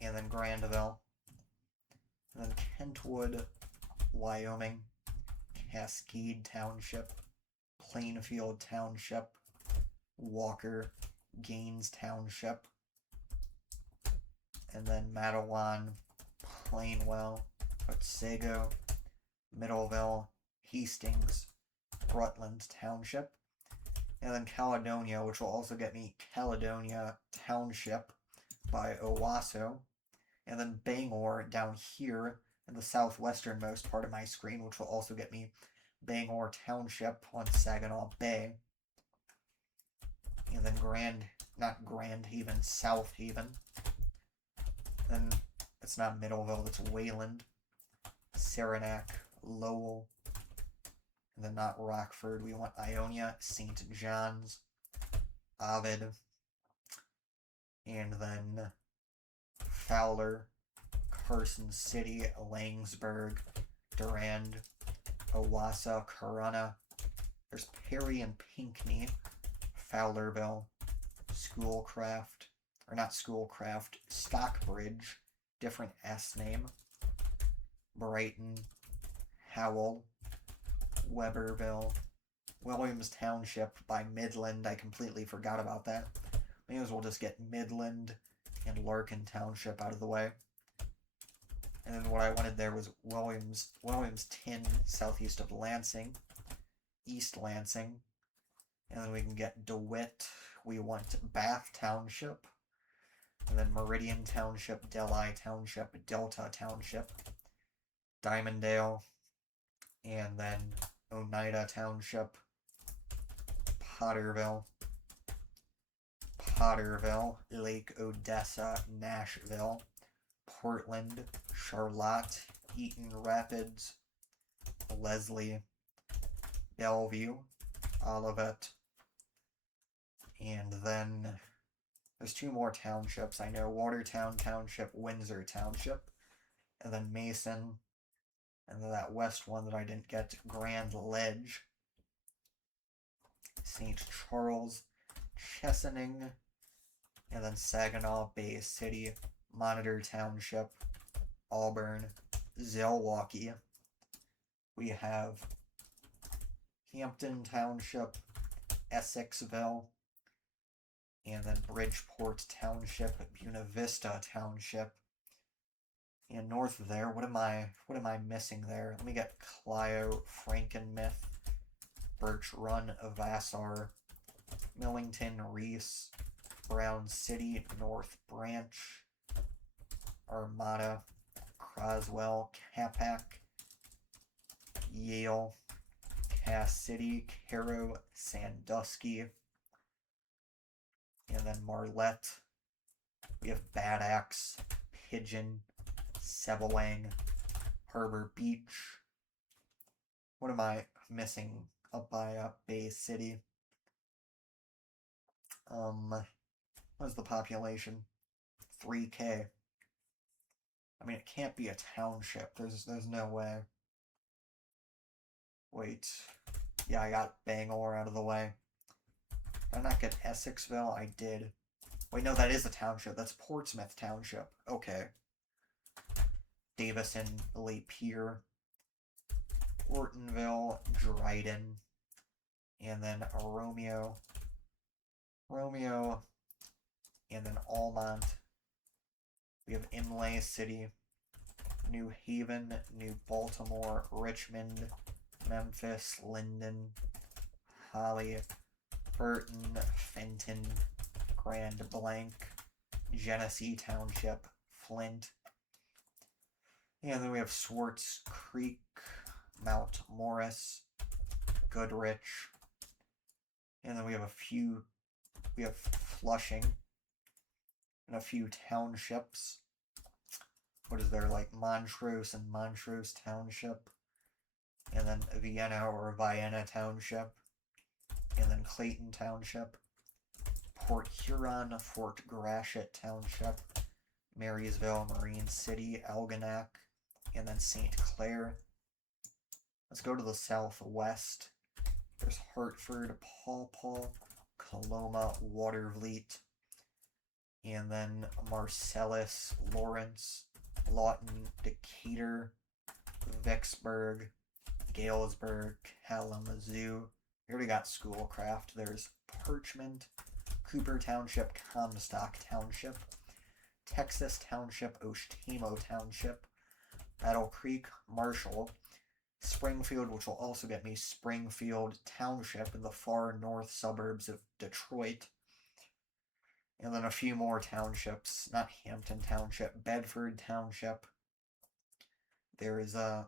and then Grandville, and then Kentwood, Wyoming, Cascade Township, Plainfield Township, Walker, Gaines Township, and then Matawan, Plainwell, Otsego, Middleville, Hastings, Rutland Township, and then Caledonia, which will also get me Caledonia Township by Owasso, and then Bangor down here in the southwesternmost part of my screen, which will also get me Bangor Township on Saginaw Bay, and then not Grand Haven, South Haven. Then it's not Middleville, it's Wayland, Saranac, Lowell, and then not Rockford. We want Ionia, St. John's, Ovid, and then Fowler, Carson City, Langsburg, Durand, Owassa, Corunna. There's Perry and Pinckney, Fowlerville, Schoolcraft, or not Schoolcraft, Stockbridge, different S name, Brighton, Howell, Weberville, Williams Township by Midland. I completely forgot about that. May as well just get Midland and Larkin Township out of the way. And then what I wanted there was Williamston, southeast of Lansing, East Lansing. And then we can get DeWitt. We want Bath Township, and then Meridian Township, Delhi Township, Delta Township, Diamonddale, and then Oneida Township, Potterville, Lake Odessa, Nashville, Portland, Charlotte, Eaton Rapids, Leslie, Bellevue, Olivet, and then there's two more townships. I know Watertown Township, Windsor Township, and then Mason, and then that west one that I didn't get, Grand Ledge, St. Charles, Chesaning, and then Saginaw Bay City, Monitor Township, Auburn, Zilwaukee. We have Hampton Township, Essexville, and then Bridgeport Township, Buena Vista Township. And north of there, what am I missing there? Let me get Clio, Frankenmuth, Birch Run, Vassar, Millington, Reese, Brown City, North Branch, Armada, Croswell, Capac, Yale, Cass City, Cairo, Sandusky, and then Marlette. We have Bad Axe, Pigeon, Sebelwang, Harbor Beach. What am I missing up by Bay City? What's the population? 3K. I mean, it can't be a township. There's no way. Wait. Yeah, I got Bangor out of the way. Did I not get Essexville? I did. Wait, no, that is a township. That's Portsmouth Township. Okay. Davison, Lapeer, Ortonville, Dryden, and then Romeo, and then Almont. We have Imlay City, New Haven, New Baltimore, Richmond, Memphis, Linden, Holly, Burton, Fenton, Grand Blanc, Genesee Township, Flint, and then we have Swartz Creek, Mount Morris, Goodrich, and then we have Flushing, and a few townships. What is there, like Montrose and Montrose Township, and then Vienna or Vienna Township, and then Clayton Township, Port Huron, Fort Gratiot Township, Marysville, Marine City, Algonac, and then St. Clair. Let's go to the southwest. There's Hartford, Paw Paw, Coloma, Watervliet, and then Marcellus, Lawrence, Lawton, Decatur, Vicksburg, Galesburg, Kalamazoo. We already got Schoolcraft. There's Parchment, Cooper Township, Comstock Township, Texas Township, Oshtemo Township, Battle Creek, Marshall, Springfield, which will also get me Springfield Township in the far north suburbs of Detroit, and then a few more townships, not Hampton Township, Bedford Township. There is a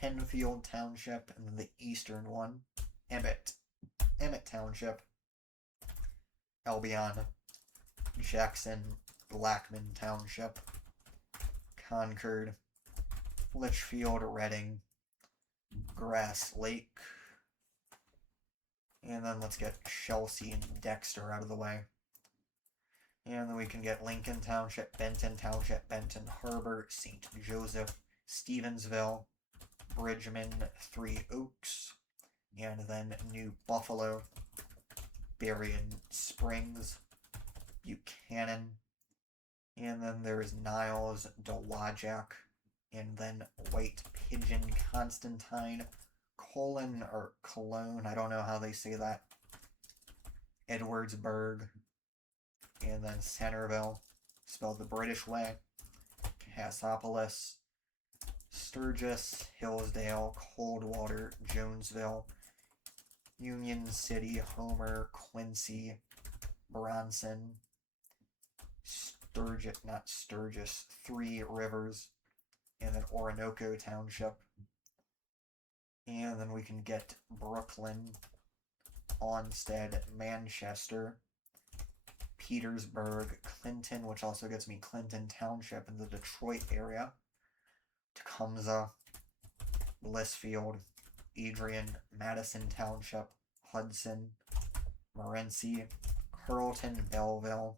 Penfield Township, and then the eastern one, Emmett Township, Albion, Jackson, Blackman Township, Concord, Litchfield, Reading, Grass Lake, and then let's get Chelsea and Dexter out of the way. And then we can get Lincoln Township, Benton Harbor, St. Joseph, Stevensville, Bridgman, Three Oaks, and then New Buffalo, Berrien Springs, Buchanan, and then there's Niles, Dowagiac, and then White Pigeon, Constantine, Cologne, I don't know how they say that, Edwardsburg, and then Centerville, spelled the British way, Cassopolis, Sturgis, Hillsdale, Coldwater, Jonesville, Union City, Homer, Quincy, Bronson, Three Rivers, and then Orinoco Township. And then we can get Brooklyn, Onstead, Manchester, Petersburg, Clinton, which also gets me Clinton Township in the Detroit area, Tecumseh, Blissfield, Adrian, Madison Township, Hudson, Morenci, Carlton, Belleville,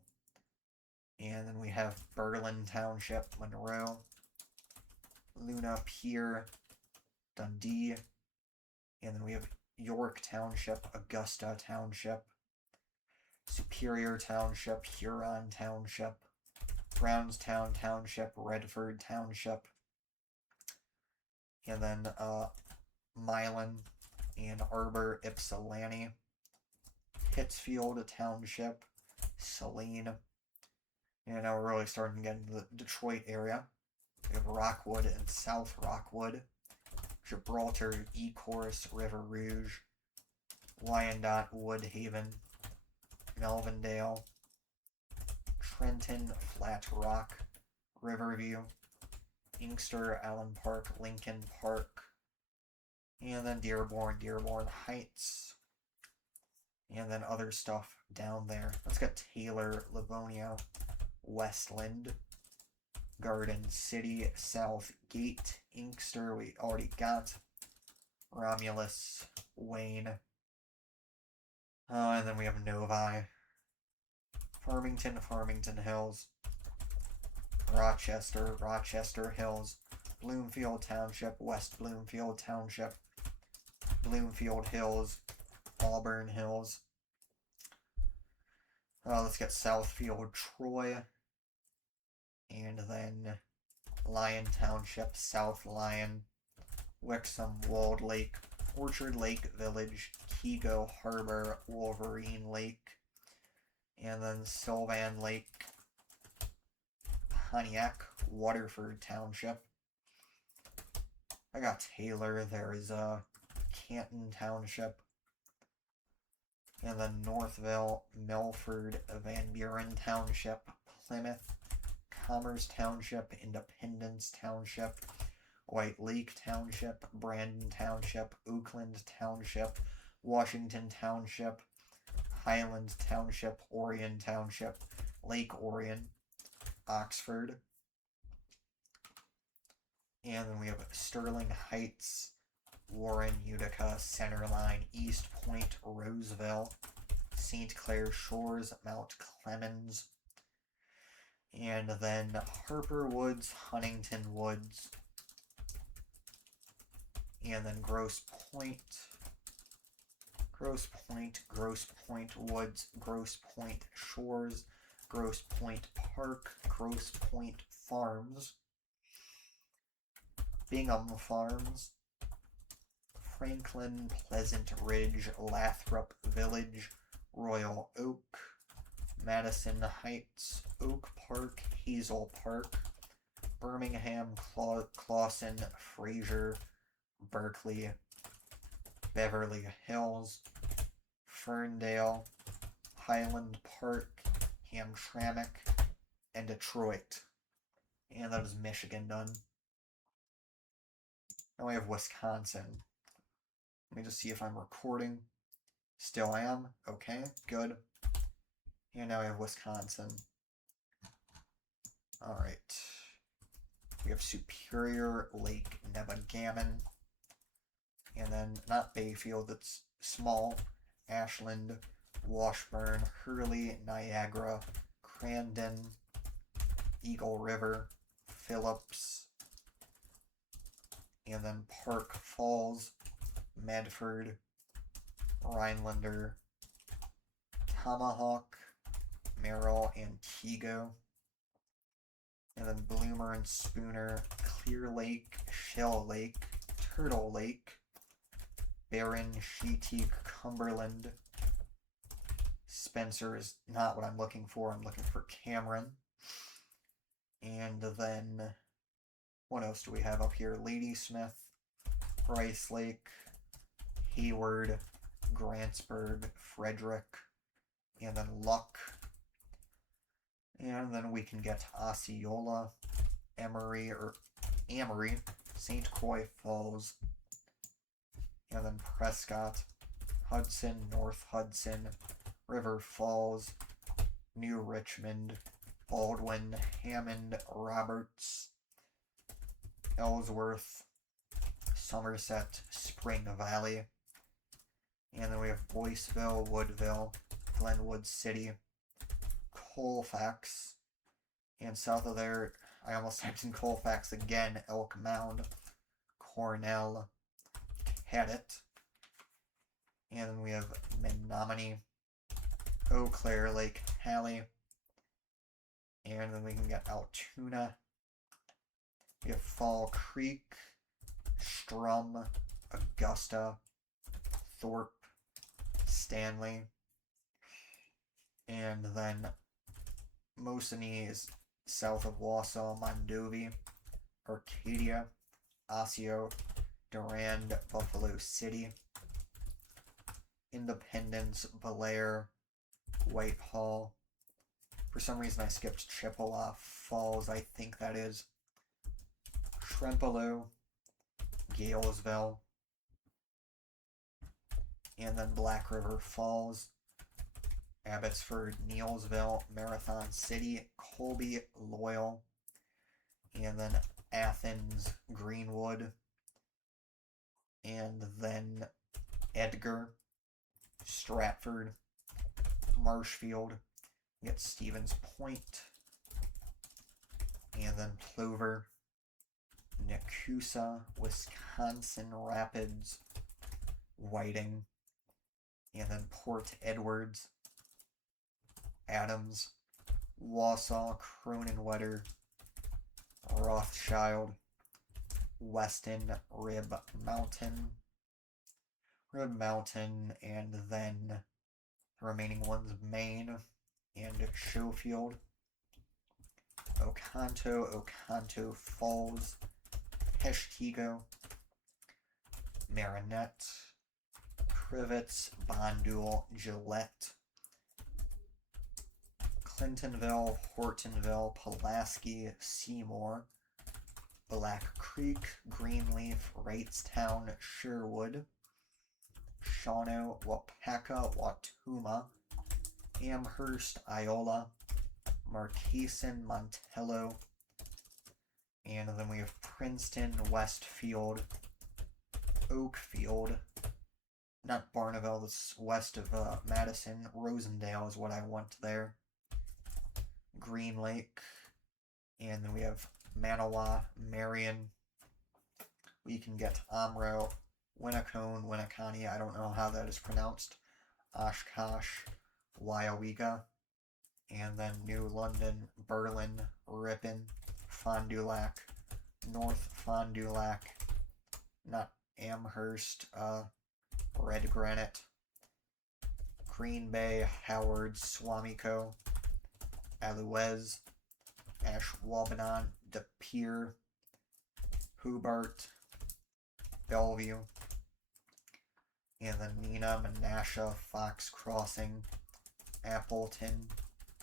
and then we have Berlin Township, Monroe, Luna Pier, Dundee, and then we have York Township, Augusta Township, Superior Township, Huron Township, Brownstown Township, Redford Township, and then Milan, Ann Arbor, Ypsilanti, Pittsfield Township, Saline, and now we're really starting to get into the Detroit area. We have Rockwood and South Rockwood, Gibraltar, Ecorse, River Rouge, Wyandotte, Woodhaven, Melvindale, Trenton, Flat Rock, Riverview, Inkster, Allen Park, Lincoln Park, and then Dearborn, Dearborn Heights, and then other stuff down there. Let's get Taylor, Livonia, Westland, Garden City, South Gate, Inkster, we already got, Romulus, Wayne, and then we have Novi, Farmington, Farmington Hills, Rochester, Rochester Hills, Bloomfield Township, West Bloomfield Township, Bloomfield Hills, Auburn Hills. Let's get Southfield, Troy, and then Lyon Township, South Lyon, Wixom, Walled Lake, Orchard Lake Village, Kego Harbor, Wolverine Lake, and then Sylvan Lake, Pontiac, Waterford Township. I got Taylor, there is Canton Township, and then Northville, Milford, Van Buren Township, Plymouth, Commerce Township, Independence Township, White Lake Township, Brandon Township, Oakland Township, Washington Township, Highland Township, Orion Township, Lake Orion, Oxford, and then we have Sterling Heights, Warren, Utica, Centerline, East Point, Roseville, St. Clair Shores, Mount Clemens, and then Harper Woods, Huntington Woods, and then Grosse Pointe, Grosse Pointe Woods, Grosse Pointe Shores, Grosse Pointe Park, Grosse Pointe Farms, Bingham Farms, Franklin, Pleasant Ridge, Lathrop Village, Royal Oak, Madison Heights, Oak Park, Hazel Park, Birmingham, Clawson, Fraser, Berkeley, Beverly Hills, Ferndale, Highland Park, Hamtramck, and Detroit. And that is Michigan done. Now we have Wisconsin. Let me just see if I'm recording. Still am. Okay, good. And now we have Wisconsin. Alright. We have Superior, Lake Nebagamon. And then, not Bayfield, that's small. Ashland, Washburn, Hurley, Niagara, Crandon, Eagle River, Phillips, and then Park Falls, Medford, Rhinelander, Tomahawk, Merrill, Antigo, and then Bloomer and Spooner, Clear Lake, Shell Lake, Turtle Lake, Barron, Sheetique, Cumberland. Spencer is not what I'm looking for. I'm looking for Cameron. And then, what else do we have up here? Ladysmith, Rice Lake, Hayward, Grantsburg, Frederick, and then Luck. And then we can get Osceola, Emory, St. Croix Falls, and then Prescott, Hudson, North Hudson, River Falls, New Richmond, Baldwin, Hammond, Roberts, Ellsworth, Somerset, Spring Valley, and then we have Boyceville, Woodville, Glenwood City, Colfax, and south of there, I almost typed in Colfax again, Elk Mound, Cornell, Cadott, and then we have Menominee, Eau Claire, Lake Hallie, and then we can get Altoona. We have Fall Creek, Strum, Augusta, Thorpe, Stanley, and then Mosinee is south of Wausau, Mondovi, Arcadia, Osseo, Durand, Buffalo City, Independence, Belair, Whitehall. For some reason I skipped Chippewa Falls, I think that is. Trempealeau, Galesville, and then Black River Falls, Abbotsford, Neilsville, Marathon City, Colby, Loyal, and then Athens, Greenwood, and then Edgar, Stratford, Marshfield, you get Stevens Point, and then Plover, Nakusa, Wisconsin Rapids, Whiting, and then Port Edwards, Adams, Wausau, Cronenwetter, Rothschild, Weston, Rib Mountain, and then the remaining ones, Maine and Schofield, Oconto Falls, Peshtigo, Marinette, Privets, Bondule, Gillette, Clintonville, Hortonville, Pulaski, Seymour, Black Creek, Greenleaf, Wrightstown, Sherwood, Shawano, Wapaka, Watuma, Amherst, Iola, Marquesan, Montello, and then we have Princeton, Westfield, Oakfield, not Barneville, that's west of Madison, Rosendale is what I want there, Green Lake, and then we have Manawa, Marion, we can get Omro, Winnacone, Winneconne, I don't know how that is pronounced, Oshkosh, Wyoega, and then New London, Berlin, Ripon, Fond du Lac, North Fond du Lac, not Amherst, Red Granite, Green Bay, Howard, Swamico, Alouez, Ashwaubenon, De Pere, Hobart, Bellevue, and then Neenah, Menasha, Fox Crossing, Appleton,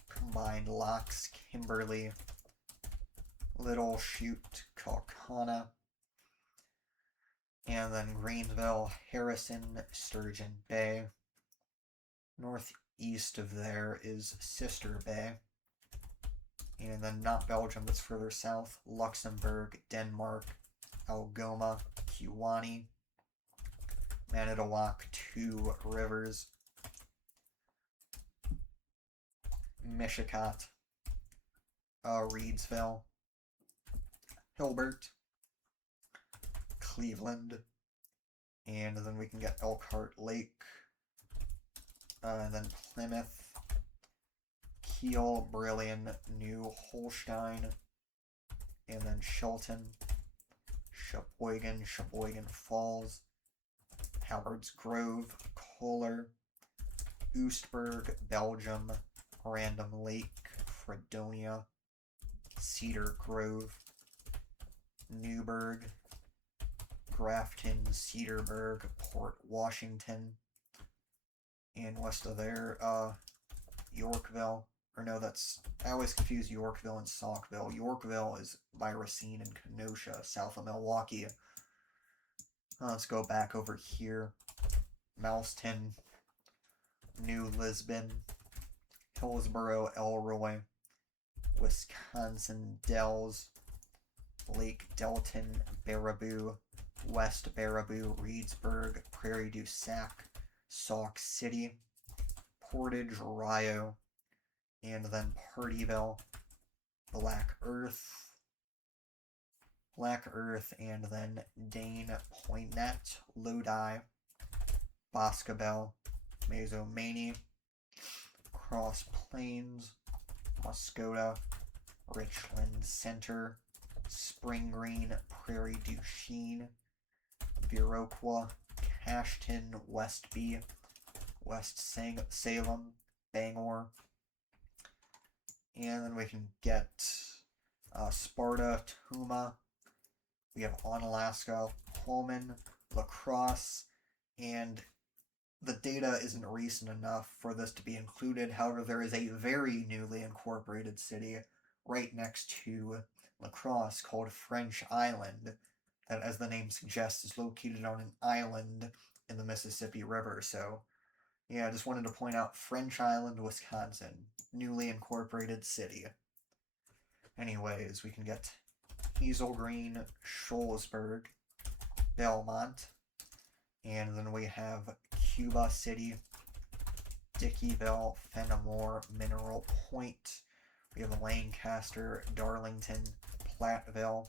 Combined Locks, Kimberly, Little Chute, Kaukauna, and then Greenville, Harrison, Sturgeon Bay. Northeast of there is Sister Bay. And then not Belgium, that's further south, Luxembourg, Denmark, Algoma, Kewanee, Manitowoc, Two Rivers, Mishicot, Reedsville, Hilbert, Cleveland, and then we can get Elkhart Lake, and then Plymouth, Kiel, Brillion, New Holstein, and then Shelton, Sheboygan Falls, Howard's Grove, Kohler, Oostburg, Belgium, Random Lake, Fredonia, Cedar Grove, Newburgh, Grafton, Cedarburg, Port Washington, and west of there, Yorkville, or no, I always confuse Yorkville and Saukville. Yorkville is by Racine and Kenosha, south of Milwaukee. Let's go back over here. Mouston, New Lisbon, Hillsboro, Elroy, Wisconsin Dells, Lake Delton, Baraboo, West Baraboo, Reedsburg, Prairie du Sac, Sauk City, Portage, Rio, and then Partyville, Black Earth, and then Dane, Poinet, Lodi, Boscobel, Mazomanie, Cross Plains, Muskota, Richland Center, Spring Green, Prairie du Chien, Viroqua, Cashton, Westby, West Salem, Bangor, and then we can get Sparta, Tuma. We have Onalaska, Pullman, La Crosse, and the data isn't recent enough for this to be included. However, there is a very newly incorporated city right next to La Crosse called French Island that, as the name suggests, is located on an island in the Mississippi River. So, yeah, I just wanted to point out French Island, Wisconsin, newly incorporated city. Anyways, we can get Hazel Green, Shoalsburg, Belmont, and then we have Cuba City, Dickeyville, Fenimore, Mineral Point. We have Lancaster, Darlington, Platteville,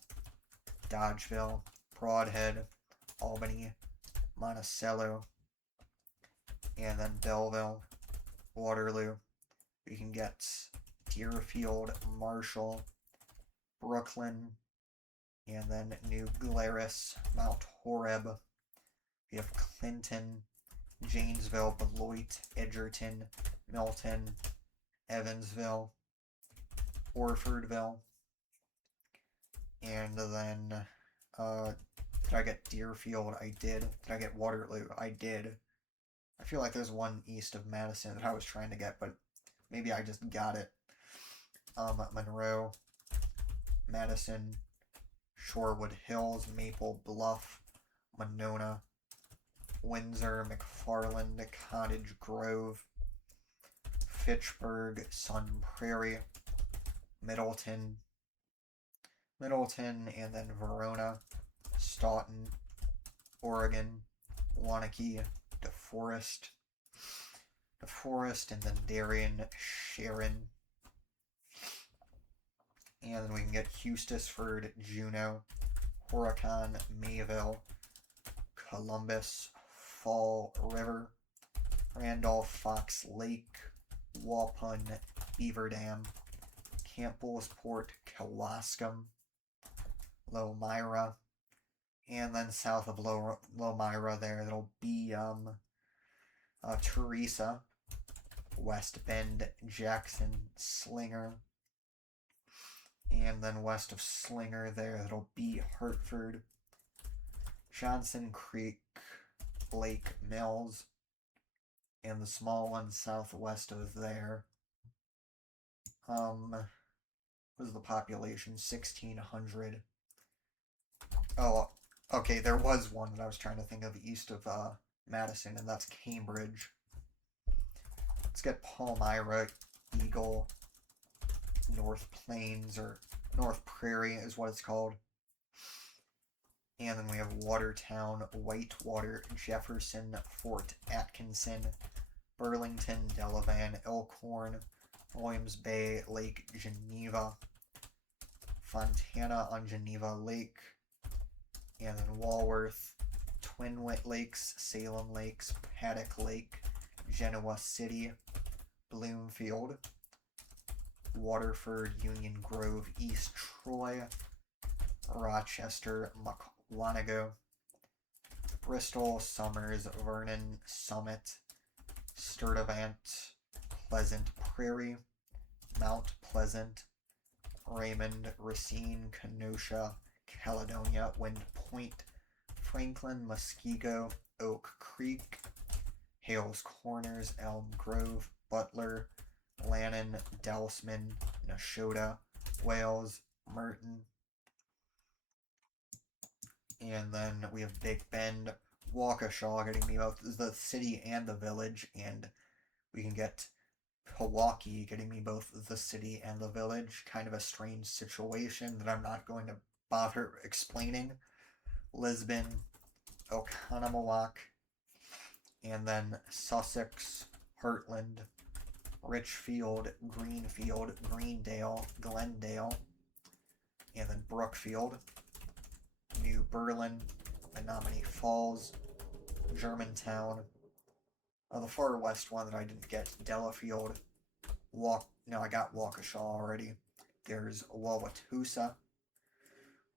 Dodgeville, Broadhead, Albany, Monticello, and then Belleville, Waterloo. We can get Deerfield, Marshall, Brooklyn, and then New Glarus, Mount Horeb. We have Clinton, Janesville, Beloit, Edgerton, Milton, Evansville, Orfordville, and then, did I get Deerfield? I did. Did I get Waterloo? I did. I feel like there's one east of Madison that I was trying to get, but maybe I just got it. Monroe, Madison, Shorewood Hills, Maple Bluff, Monona, Windsor, McFarland, Cottage Grove, Fitchburg, Sun Prairie, Middleton, and then Verona, Staunton, Oregon, Waunakee, DeForest, and then Darien, Sharon. And then we can get Eustisford, Juneau, Horicon, Mayville, Columbus, Fall River, Randolph, Fox Lake, Waupun, Beaver Dam, Campbellsport, Kewaskum, Lomira, and then south of Lomira there, that'll be Teresa, West Bend, Jackson, Slinger, and then west of Slinger there, that'll be Hartford, Johnson Creek, Lake Mills, and the small one southwest of there. What is the population? 1,600. Oh, okay, there was one that I was trying to think of east of Madison, and that's Cambridge. Let's get Palmyra, Eagle, North Plains, or North Prairie is what it's called. And then we have Watertown, Whitewater, Jefferson, Fort Atkinson, Burlington, Delavan, Elkhorn, Williams Bay, Lake Geneva, Fontana on Geneva Lake, and then Walworth, Twinwit Lakes, Salem Lakes, Paddock Lake, Genoa City, Bloomfield, Waterford, Union Grove, East Troy, Rochester, Mukwonago, Bristol, Somers, Vernon, Summit, Sturtevant, Pleasant Prairie, Mount Pleasant, Raymond, Racine, Kenosha, Caledonia, Wind Point, Franklin, Muskego, Oak Creek, Hales Corners, Elm Grove, Butler, Lannon, Delsman, Nashotah, Wales, Merton. And then we have Big Bend, Waukesha getting me both the city and the village, and we can get Milwaukee getting me both the city and the village. Kind of a strange situation that I'm not going to bother explaining. Lisbon, Oconomowoc, and then Sussex, Heartland, Richfield, Greenfield, Greendale, Glendale, and then Brookfield, New Berlin, Menominee Falls, Germantown. The far west one that I didn't get, Delafield. No, I got Waukesha already. There's Wauwatosa,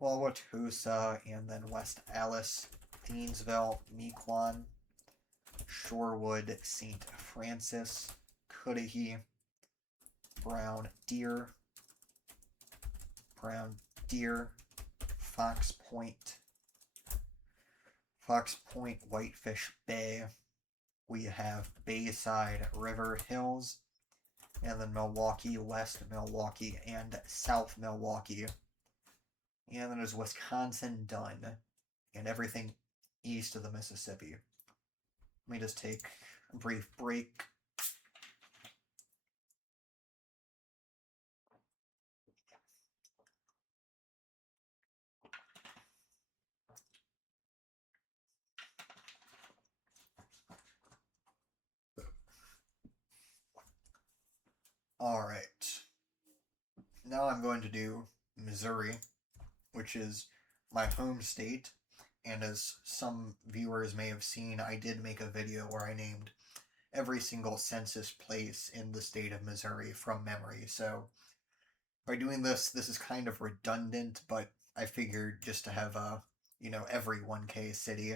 and then West Allis, Thiensville, Mequon, Shorewood, St. Francis, Cudahy, Brown Deer, Fox Point, Whitefish Bay. We have Bayside, River Hills, and then Milwaukee, West Milwaukee, and South Milwaukee. And then there's Wisconsin done, and everything east of the Mississippi. Let me just take a brief break. Alright. Now I'm going to do Missouri, which is my home state. And as some viewers may have seen, I did make a video where I named every single census place in the state of Missouri from memory. So by doing this is kind of redundant, but I figured just to have every 1K city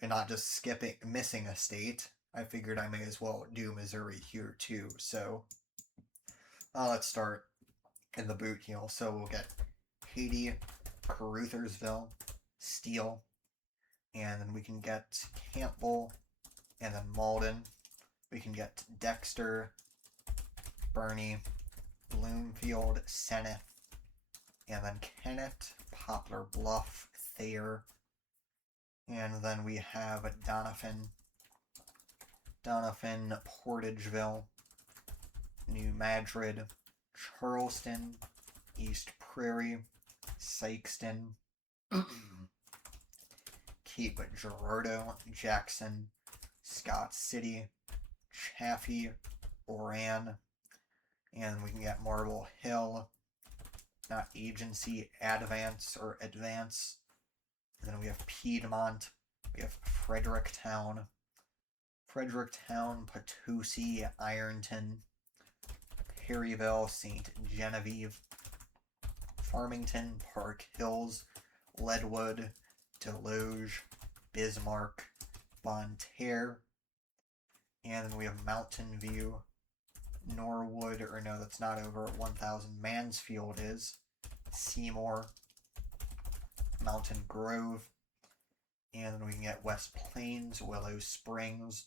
and not just missing a state, I figured I may as well do Missouri here too. So let's start in the boot heel. So we'll get Haiti, Caruthersville, Steele, and then we can get Campbell, and then Malden. We can get Dexter, Bernie, Bloomfield, Seneth, and then Kennett, Poplar Bluff, Thayer, and then we have Doniphan, Portageville, New Madrid, Charleston, East Prairie, Sykeston, Cape Girardeau, Jackson, Scott City, Chaffee, Oran, and we can get Marble Hill, not Agency, Advance. And then we have Piedmont, we have Fredericktown, Potosi, Ironton, Perryville, St. Genevieve, Farmington, Park Hills, Leadwood, Deloge, Bismarck, Bonterre, and then we have Mountain View, Norwood, or no, that's not over 1,000. Mansfield is, Seymour, Mountain Grove, and then we can get West Plains, Willow Springs,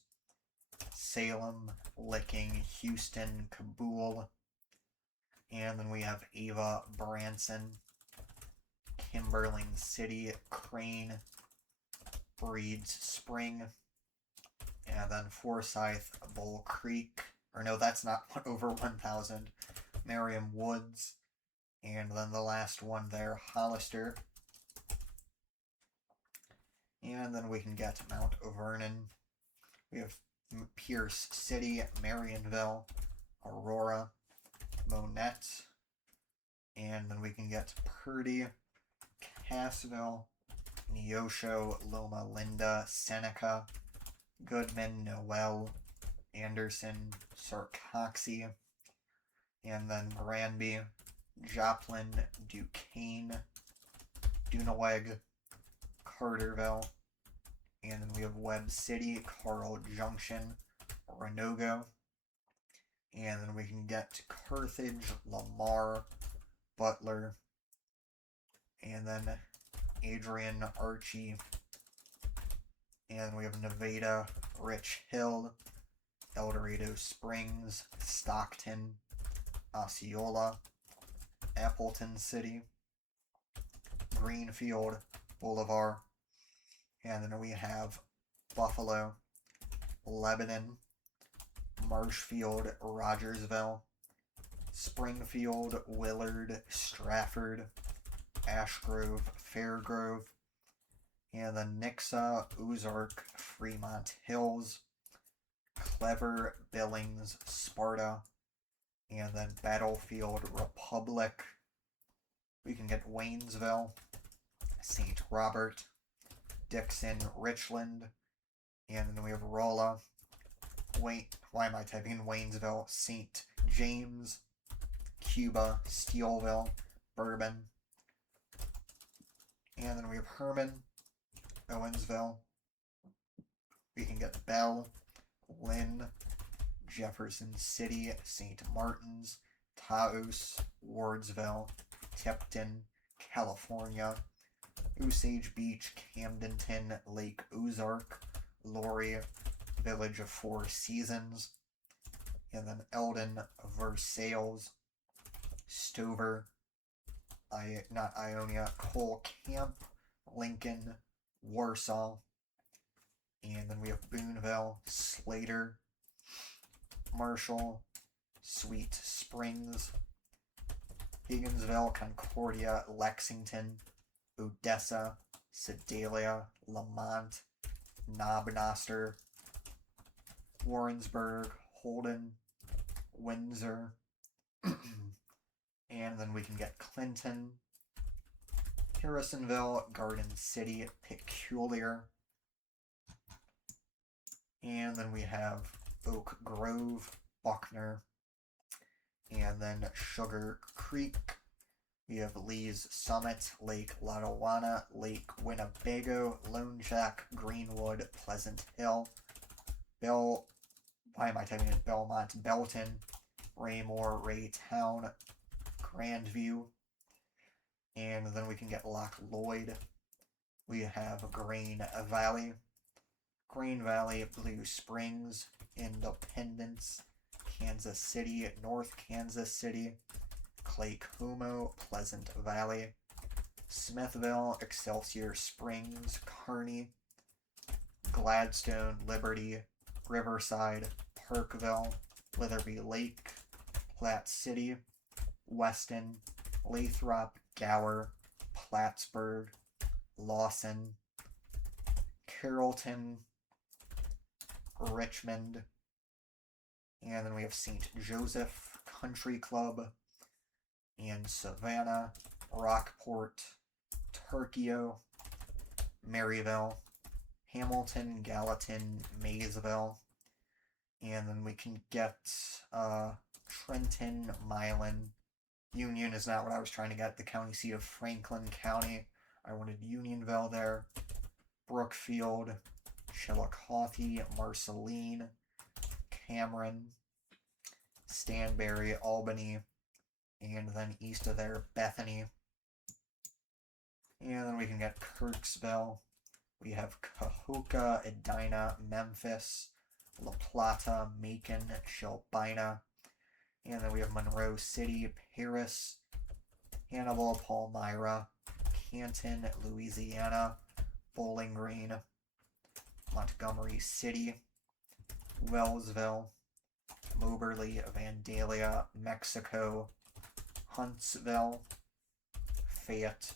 Salem, Licking, Houston, Kabul, and then we have Ava, Branson, Kimberling City, Crane, Breeds Spring, and then Forsyth, Bull Creek, or no, that's not over 1,000, Merriam Woods, and then the last one there, Hollister, and then we can get Mount Vernon. We have Pierce City, Marionville, Aurora, Monette, and then we can get Purdy, Cassville, Neosho, Loma Linda, Seneca, Goodman, Noel, Anderson, Sarcoxie, and then Granby, Joplin, Duquesne, Dunaweg, Carterville, and then we have Webb City, Carl Junction, Renogo, and then we can get Carthage, Lamar, Butler, and then Adrian, Archie, and we have Nevada, Rich Hill, El Dorado Springs, Stockton, Osceola, Appleton City, Greenfield Boulevard, and then we have Buffalo, Lebanon, Marshfield, Rogersville, Springfield, Willard, Stratford, Ashgrove, Fairgrove, and then Nixa, Ozark, Fremont Hills, Clever, Billings, Sparta, and then Battlefield, Republic. We can get Waynesville, St. Robert, Dixon, Richland, and then we have Rolla. Why am I typing in Waynesville? St. James, Cuba, Steelville, Bourbon, and then we have Herman, Owensville. We can get Bell, Lynn, Jefferson City, St. Martin's, Taos, Wardsville, Tipton, California, Osage Beach, Camdenton, Lake Ozark, Laurie, Village of Four Seasons, and then Eldon, Versailles, Stover, not Ionia, Cole Camp, Lincoln, Warsaw, and then we have Boonville, Slater, Marshall, Sweet Springs, Higginsville, Concordia, Lexington, Odessa, Sedalia, Lamont, Knobnoster, Warrensburg, Holden, Windsor, and then we can get Clinton, Harrisonville, Garden City, Peculiar, and then we have Oak Grove, Buckner, and then Sugar Creek. We have Lee's Summit, Lake Lotawana, Lake Winnebago, Lone Jack, Greenwood, Pleasant Hill, Belmont, Belton, Raymore, Raytown, Grandview, and then we can get Loch Lloyd. We have Green Valley, Blue Springs, Independence, Kansas City, North Kansas City, Clay Como, Pleasant Valley, Smithville, Excelsior Springs, Kearney, Gladstone, Liberty, Riverside, Parkville, Witherby Lake, Platte City, Weston, Lathrop, Gower, Plattsburgh, Lawson, Carrollton, Richmond, and then we have St. Joseph Country Club, and Savannah, Rockport, Turkio, Maryville, Hamilton, Gallatin, Maysville, and then we can get Trenton, Milan. Union is not what I was trying to get. The county seat of Franklin County. I wanted Unionville there. Brookfield, Chillicothe, Marceline, Cameron, Stanberry, Albany, and then east of there, Bethany. And then we can get Kirksville. We have Cahokia, Edina, Memphis, La Plata, Macon, Shelbina. And then we have Monroe City, Paris, Hannibal, Palmyra, Canton, Louisiana, Bowling Green, Montgomery City, Wellsville, Moberly, Vandalia, Mexico, Huntsville, Fayette,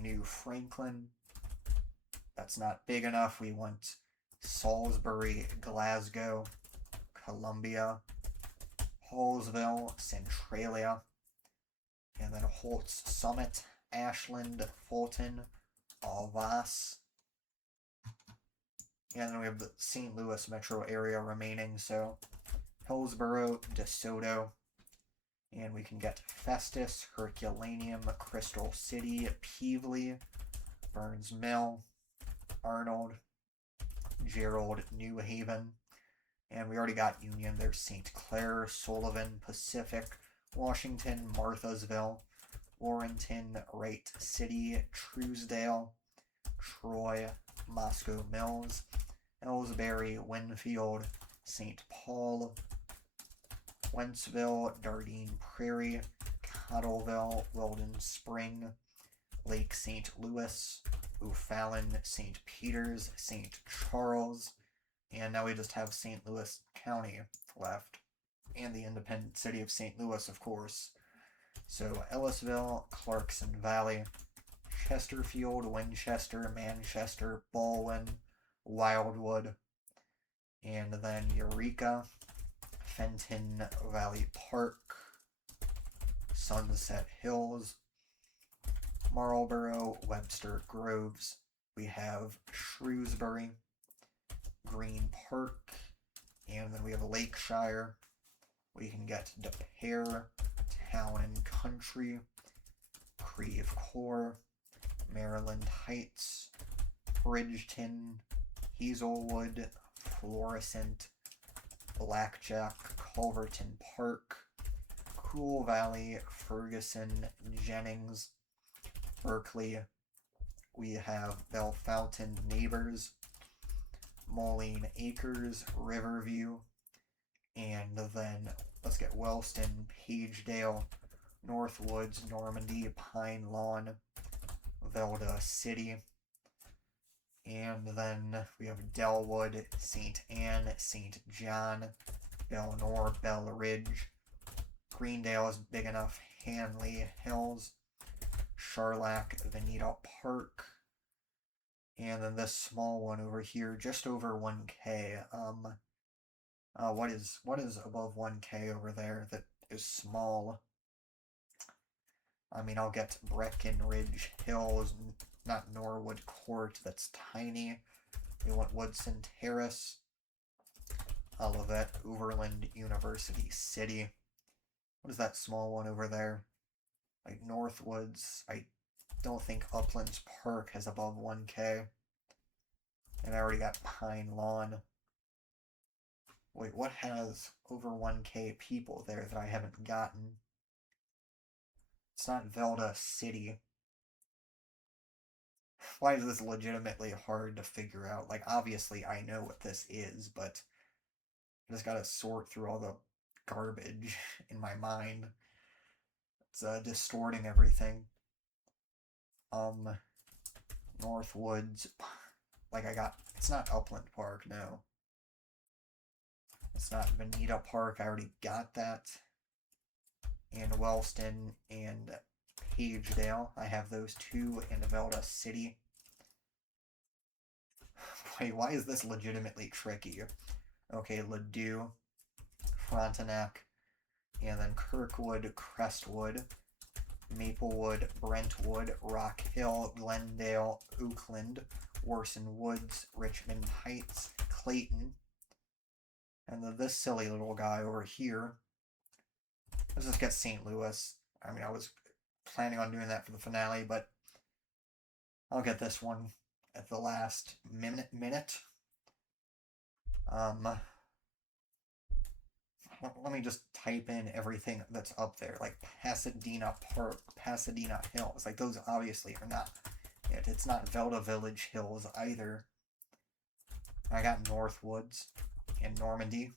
New Franklin. That's not big enough. We want Salisbury, Glasgow, Columbia, Hallsville, Centralia, and then Holtz Summit, Ashland, Fulton, Alvas. And then we have the St. Louis metro area remaining, so Hillsborough, DeSoto, and we can get Festus, Herculaneum, Crystal City, Peevely, Burns Mill, Arnold, Gerald, New Haven, and we already got Union. There's St. Clair, Sullivan, Pacific, Washington, Marthasville, Warrenton, Wright City, Truesdale, Troy, Moscow Mills, Ellsbury, Winfield, St. Paul, Wentzville, Dardenne Prairie, Cottleville, Weldon Spring, Lake St. Louis, O'Fallon, St. Peters, St. Charles, and now we just have St. Louis County left, and the independent city of St. Louis, of course. So Ellisville, Clarkson Valley, Chesterfield, Winchester, Manchester, Baldwin, Wildwood, and then Eureka, Fenton Valley Park, Sunset Hills, Marlboro, Webster Groves. We have Shrewsbury, Green Park, and then we have Lakeshire. We can get De Pere, Town and Country, Creve Coeur, Maryland Heights, Bridgeton, Hazelwood, Florissant, Blackjack, Culverton Park, Cool Valley, Ferguson, Jennings, Berkeley. We have Bellefontaine Neighbors, Moline Acres, Riverview, and then let's get Wellston, Pagedale, Northwoods, Normandy, Pine Lawn, Velda City, and then we have Delwood, St. Anne, St. John, Belnor, Bell Ridge, Greendale is big enough, Hanley Hills, Charlac, Veneta Park, and then this small one over here, just over 1K. What is above 1K over there that is small? I mean, I'll get Breckenridge Hills, not Norwood Court, that's tiny. We want Woodson Terrace, Olivet, Overland University City. What is that small one over there? Like Northwoods. I don't think Uplands Park has above 1K. And I already got Pine Lawn. Wait, what has over 1K people there that I haven't gotten? It's not Velda City. Why is this legitimately hard to figure out? Like, obviously I know what this is, but I just gotta sort through all the garbage in my mind. It's distorting everything. Northwoods. Like it's not Upland Park, no. It's not Veneta Park, I already got that. And Wellston and Pagedale, I have those two, and Velda City. Wait, why is this legitimately tricky? Okay, Ladue, Frontenac, and then Kirkwood, Crestwood, Maplewood, Brentwood, Rock Hill, Glendale, Oakland, Warson Woods, Richmond Heights, Clayton, and then this silly little guy over here. Let's just get St. Louis. I mean, I was planning on doing that for the finale, but I'll get this one at the last minute. Let me just type in everything that's up there, like Pasadena Park, Pasadena Hills. Like, those obviously are not it. It's not Velda Village Hills either. I got Northwoods and Normandy,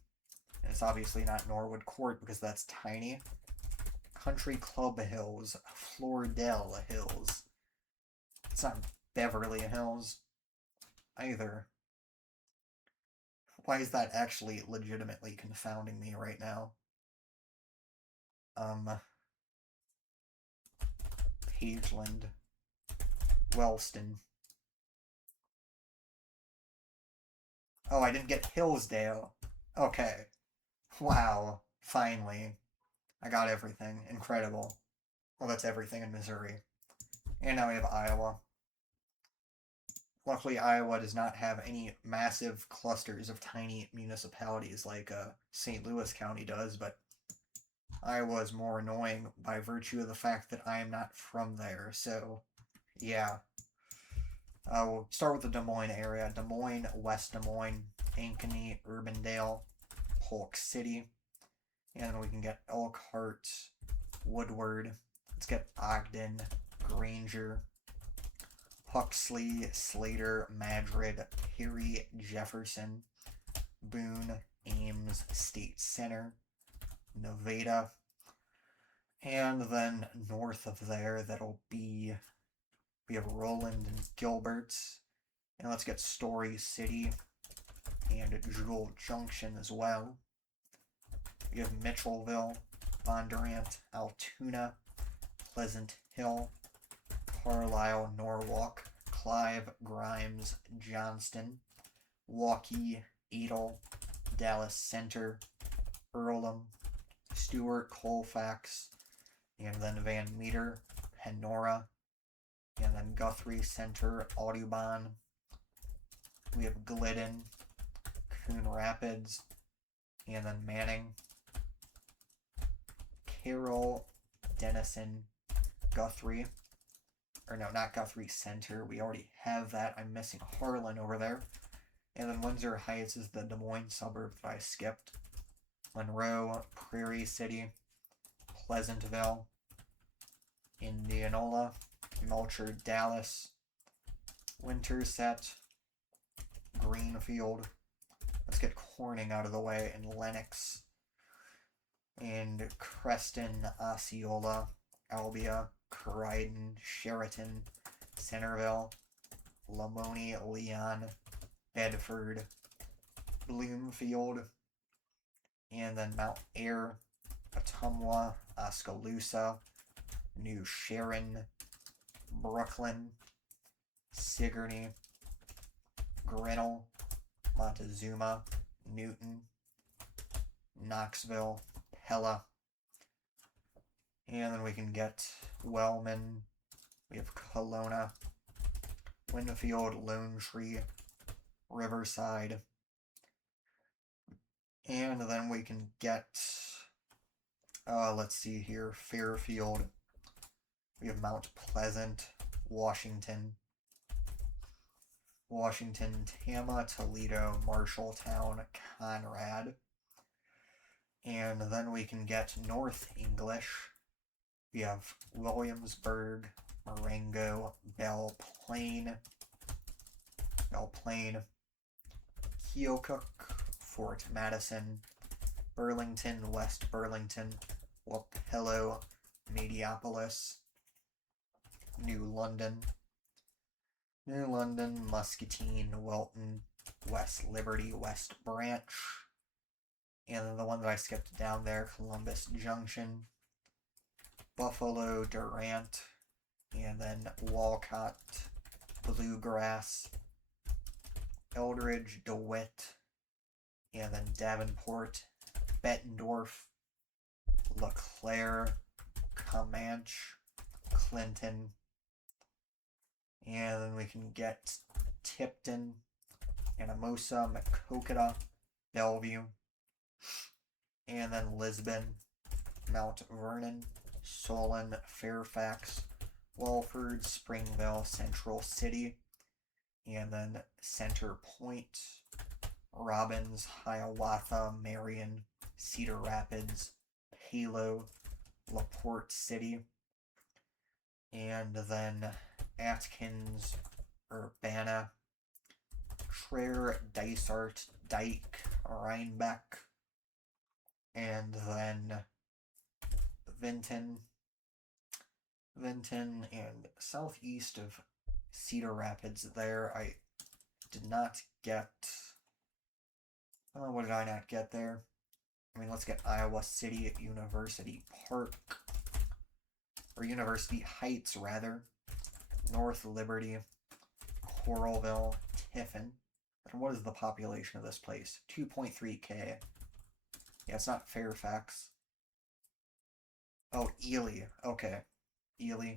and it's obviously not Norwood Court because that's tiny. Country Club Hills, Floridel Hills. It's not Beverly Hills either. Why is that actually legitimately confounding me right now? Pageland, Wellston. Oh, I didn't get Hillsdale. Okay. Wow. Finally. I got everything. Incredible. Well, that's everything in Missouri. And now we have Iowa. Luckily, Iowa does not have any massive clusters of tiny municipalities like St. Louis County does, but Iowa is more annoying by virtue of the fact that I am not from there, so yeah. We'll start with the Des Moines area. Des Moines, West Des Moines, Ankeny, Urbandale, Polk City, and then we can get Elkhart, Woodward. Let's get Ogden, Granger, Huxley, Slater, Madrid, Perry, Jefferson, Boone, Ames State Center, Nevada. And then north of there, that'll be, we have Roland and Gilbert. And let's get Story City and Jewel Junction as well. We have Mitchellville, Bondurant, Altoona, Pleasant Hill, Carlisle, Norwalk, Clive, Grimes, Johnston, Waukee, Adel, Dallas Center, Earlham, Stewart, Colfax, and then Van Meter, Panora, and then Guthrie Center, Audubon. We have Glidden, Coon Rapids, and then Manning, Carroll, Denison, Guthrie, or no, not Guthrie Center. We already have that. I'm missing Harlan over there. And then Windsor Heights is the Des Moines suburb that I skipped. Monroe, Prairie City, Pleasantville, Indianola, Melcher, Dallas, Winterset, Greenfield. Let's get Corning out of the way, and Lenox, and Creston, Osceola, Albia, Corydon, Sheraton, Centerville, Lamoni, Leon, Bedford, Bloomfield, and then Mount Ayr, Ottumwa, Oskaloosa, New Sharon, Brooklyn, Sigourney, Grinnell, Montezuma, Newton, Knoxville, Pella, and then we can get Wellman, we have Kelowna, Winfield, Lone Tree, Riverside, and then we can get, let's see here, Fairfield, we have Mount Pleasant, Washington, Tama, Toledo, Marshalltown, Conrad, and then we can get North English. We have Williamsburg, Marengo, Belle Plaine, Keokuk, Fort Madison, Burlington, West Burlington, Wapello, Mediopolis, New London, Muscatine, Welton, West Liberty, West Branch, and then the one that I skipped down there, Columbus Junction, Buffalo, Durant, and then Walcott, Bluegrass, Eldridge, DeWitt, and then Davenport, Bettendorf, LeClaire, Comanche, Clinton, and then we can get Tipton, Anamosa, Maquoketa, Bellevue, and then Lisbon, Mount Vernon, Solon, Fairfax, Walford, Springville, Central City, and then Center Point, Robbins, Hiawatha, Marion, Cedar Rapids, Palo, LaPorte City, and then Atkins, Urbana, Traer, Dysart, Dyke, Rhinebeck, and then Vinton, and southeast of Cedar Rapids there. I did not get, what did I not get there? I mean, let's get Iowa City, University Park, or University Heights rather, North Liberty, Coralville, Tiffin. And what is the population of this place? 2.3K. Yeah, it's not Fairfax. Oh, Ely. Okay. Ely,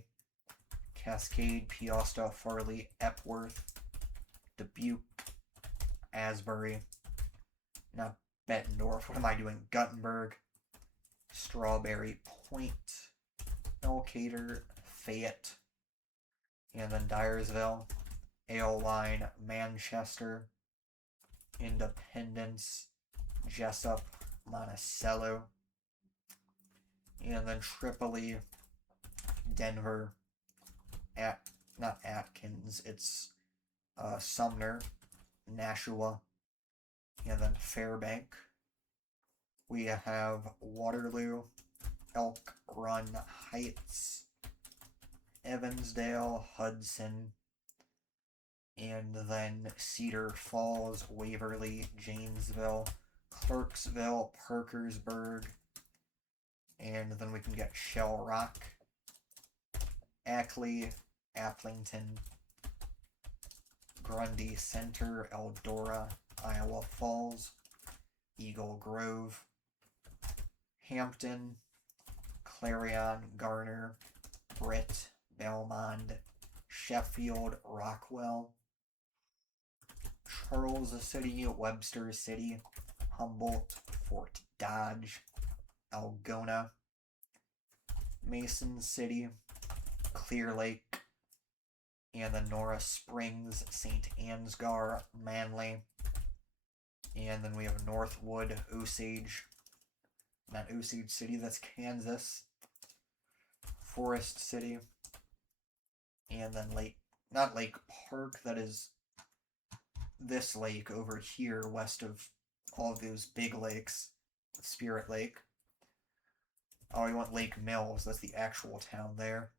Cascade, Peosta, Farley, Epworth, Dubuque, Asbury, not Bettendorf. What am I doing? Guttenberg, Strawberry Point, Elkader, Fayette, and then Dyersville, Aleline, Manchester, Independence, Jessup, Monticello, and then Tripoli, Denver, not Atkins, it's Sumner, Nashua, and then Fairbank, We have Waterloo, Elk Run Heights, Evansdale, Hudson, and then Cedar Falls, Waverly, Janesville, Clarksville, Parkersburg, and then we can get Shell Rock, Ackley, Applington, Grundy Center, Eldora, Iowa Falls, Eagle Grove, Hampton, Clarion, Garner, Britt, Belmont, Sheffield, Rockwell, Charles City, Webster City, Humboldt, Fort Dodge, Algona, Mason City, Clear Lake, and then Norris Springs, St. Ansgar, Manly, and then we have Northwood, Osage, not Osage City, that's Kansas, Forest City, and then not Lake Park, that is this lake over here west of all of those big lakes, Spirit Lake. Oh, we want Lake Mills, that's the actual town there.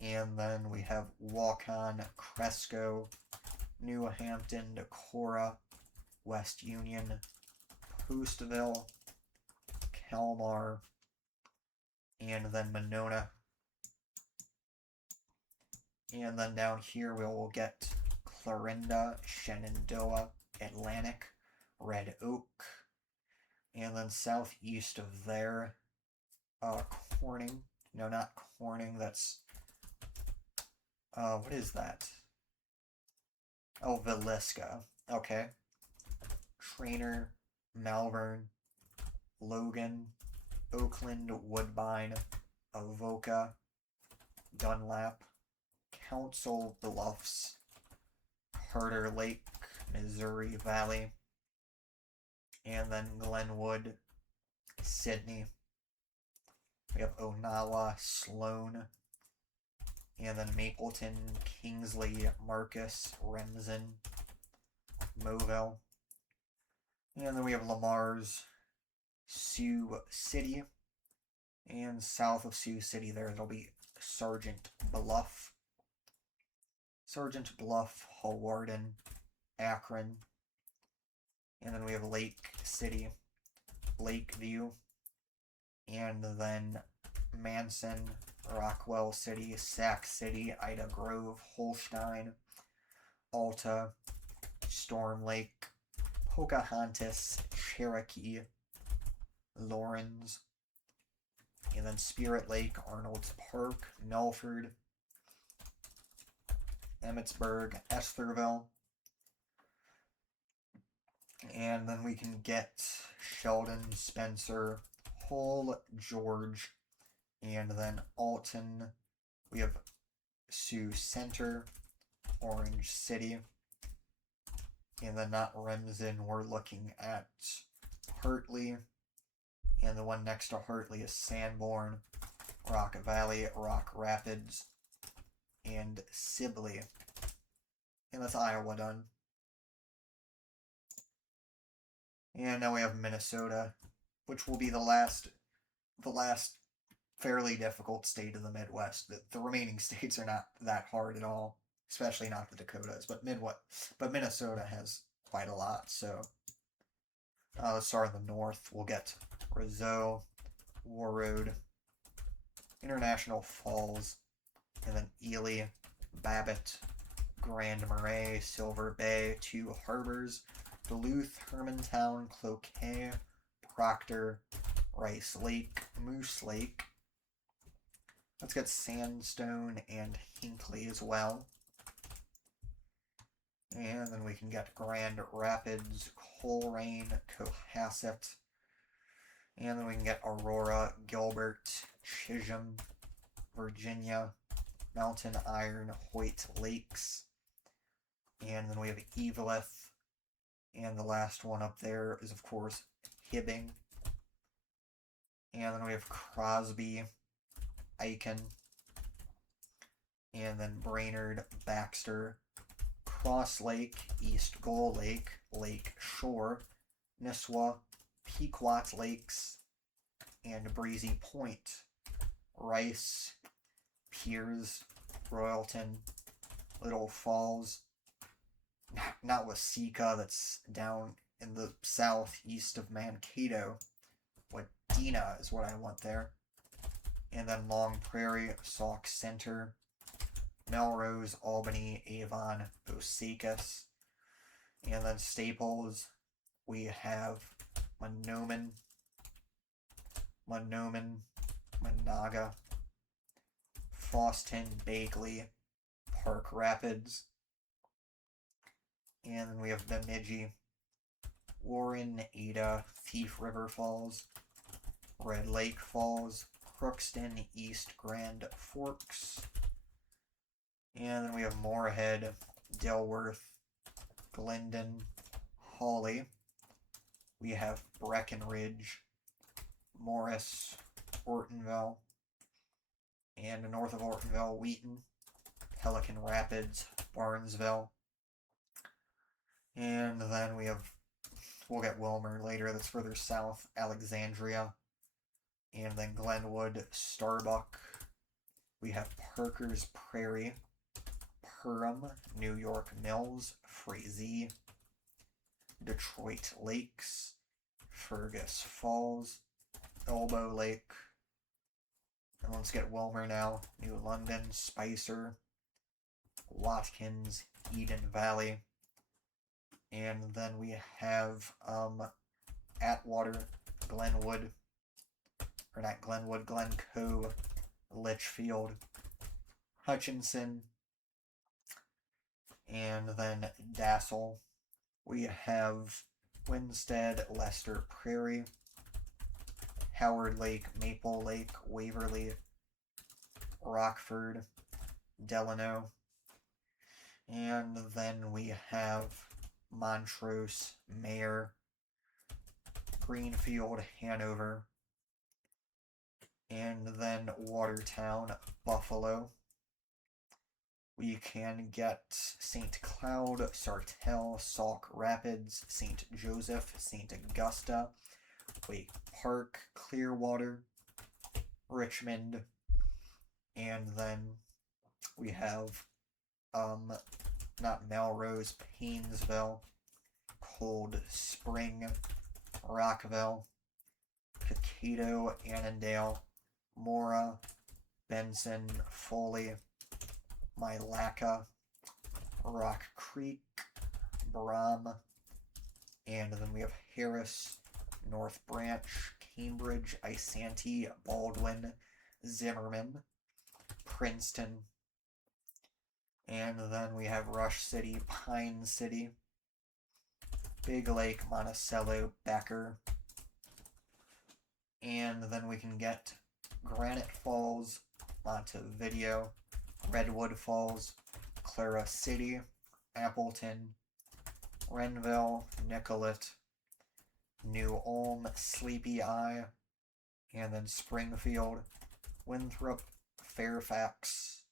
And then we have Waukon, Cresco, New Hampton, Decorah, West Union, Postville, Kalmar, and then Monona. And then down here we will get Clarinda, Shenandoah, Atlantic, Red Oak, and then southeast of there, Corning. No, not Corning, that's, what is that? Oh, Villisca. Okay. Trainer, Malvern, Logan, Oakland, Woodbine, Avoca, Dunlap, Council Bluffs, Carter Lake, Missouri Valley, and then Glenwood, Sydney. We have Onawa, Sloan, and then Mapleton, Kingsley, Marcus, Remsen, Moville. And then we have Lamar's, Sioux City, and south of Sioux City there'll be Sergeant Bluff, Hawarden, Akron, and then we have Lake City, Lakeview, and then Manson, Rockwell City, Sac City, Ida Grove, Holstein, Alta, Storm Lake, Pocahontas, Cherokee, Laurens, and then Spirit Lake, Arnold's Park, Melford, Emmitsburg, Estherville, and then we can get Sheldon, Spencer, Hull, George, and then Alton. We have Sioux Center, Orange City, and then not Remsen, we're looking at Hartley, and the one next to Hartley is Sanborn, Rock Valley, Rock Rapids, and Sibley. And that's Iowa done. And now we have Minnesota, which will be the last fairly difficult state of the Midwest. The remaining states are not that hard at all, especially not the Dakotas, but Minnesota has quite a lot. So let's start in the north. We'll get Roseau, Warroad, International Falls, and then Ely, Babbitt, Grand Marais, Silver Bay, Two Harbors, Duluth, Hermantown, Cloquet, Proctor, Rice Lake, Moose Lake. Let's get Sandstone and Hinckley as well. And then we can get Grand Rapids, Coleraine, Cohasset. And then we can get Aurora, Gilbert, Chisholm, Virginia, Mountain Iron, Hoyt Lakes. And then we have Eveleth. And the last one up there is, of course, Hibbing. And then we have Crosby, Aiken. And then Brainerd, Baxter, Cross Lake, East Gull Lake, Lake Shore, Nisswa, Pequot Lakes, and Breezy Point. Rice, Piers, Royalton, Little Falls, not Waseca, that's down in the southeast of Mankato. Wadena is what I want there. And then Long Prairie, Sauk Center, Melrose, Albany, Avon, Osakis. And then Staples, we have Monoman, Monaga, Foston, Bagley, Park Rapids. And then we have Bemidji, Warren, Ada, Thief River Falls, Red Lake Falls, Crookston, East Grand Forks. And then we have Moorhead, Dilworth, Glendon, Hawley. We have Breckenridge, Morris, Ortonville, and north of Ortonville, Wheaton, Pelican Rapids, Barnesville. And then we'll get Wilmer later, that's further south, Alexandria. And then Glenwood, Starbuck. We have Parker's Prairie, Perham, New York Mills, Frazee, Detroit Lakes, Fergus Falls, Elbow Lake. And let's get Wilmer now. New London, Spicer, Watkins, Eden Valley. And then we have Atwater, Glenwood, or not Glenwood, Glencoe, Litchfield, Hutchinson, and then Dassel. We have Winstead, Leicester Prairie, Howard Lake, Maple Lake, Waverly, Rockford, Delano, and then we have Montrose, Mayor, Greenfield, Hanover, and then Watertown, Buffalo. We can get St. Cloud, Sartell, Sauk Rapids, St. Joseph, St. Augusta, Wake Park, Clearwater, Richmond, and then we have not Melrose, Painesville, Cold Spring, Rockville, Kato, Annandale, Mora, Benson, Foley, Mylacca, Rock Creek, Brom, and then we have Harris, North Branch, Cambridge, Isanti, Baldwin, Zimmerman, Princeton, and then we have Rush City, Pine City, Big Lake, Monticello, Becker, and then we can get Granite Falls, Montevideo, Redwood Falls, Clara City, Appleton, Renville, Nicollet, New Ulm, Sleepy Eye, and then Springfield, Winthrop, Fairfax,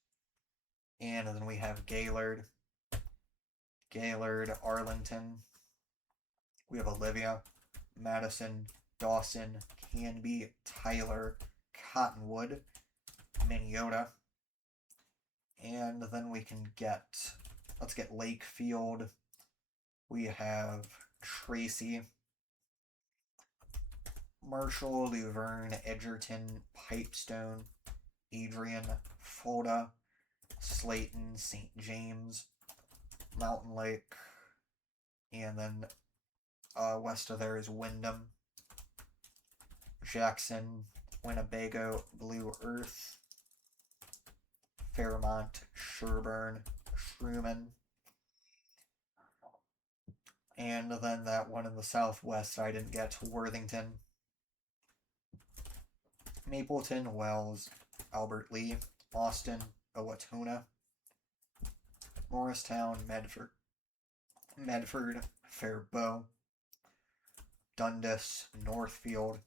and then we have Gaylord, Arlington, we have Olivia, Madison, Dawson, Canby, Tyler, Cottonwood, Minnesota, and then we can let's get Lakefield, we have Tracy, Marshall, Luverne, Edgerton, Pipestone, Adrian, Fulda, Slayton, St. James, Mountain Lake, and then west of there is Wyndham, Jackson, Winnebago, Blue Earth, Fairmont, Sherburne, Truman, and then that one in the southwest I didn't get, Worthington, Mapleton, Wells, Albert Lee, Austin, Owatonna, Morristown, Medford, Faribault, Dundas, Northfield,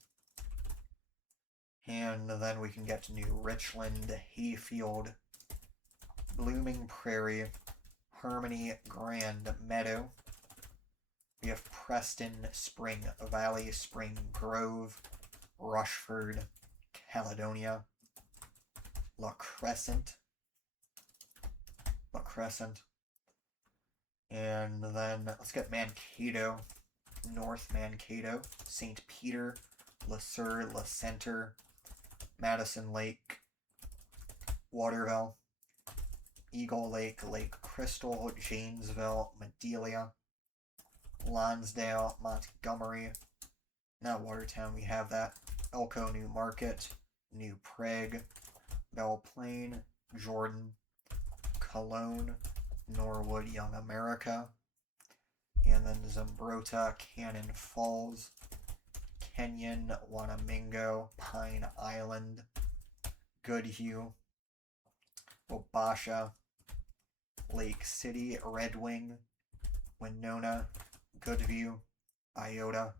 and then we can get to New Richland, Hayfield, Blooming Prairie, Harmony, Grand Meadow. We have Preston, Spring Valley, Spring Grove, Rushford, Caledonia, La Crescent, and then let's get Mankato, North Mankato, St. Peter, Le Sueur, Le Centre, Madison Lake, Waterville, Eagle Lake, Lake Crystal, Janesville, Madelia, Lonsdale, Montgomery, not Watertown, we have that, Elko, New Market, New Prague, Belle Plaine, Jordan, Cologne, Norwood, Young America, and then Zumbrota, Cannon Falls, Kenyon, Wanamingo, Pine Island, Goodhue, Wabasha, Lake City, Red Wing, Winona, Goodview, Iota,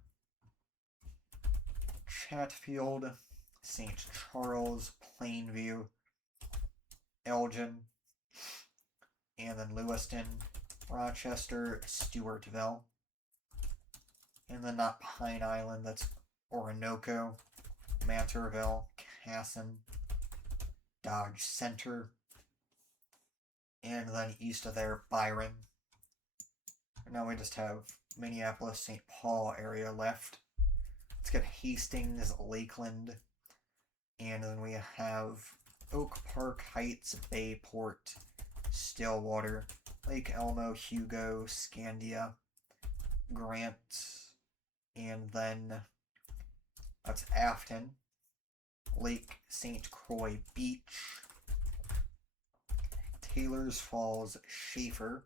Chatfield, St. Charles, Plainview, Elgin, and then Lewiston, Rochester, Stewartville, and then not Pine Island, that's Orinoco, Mantorville, Casson, Dodge Center, and then east of there, Byron. Now we just have Minneapolis, St. Paul area left. Let's get Hastings, Lakeland, and then we have Oak Park Heights, Bayport, Stillwater, Lake Elmo, Hugo, Scandia, Grant, and then that's Afton, Lake St. Croix Beach, Taylor's Falls, Schaefer,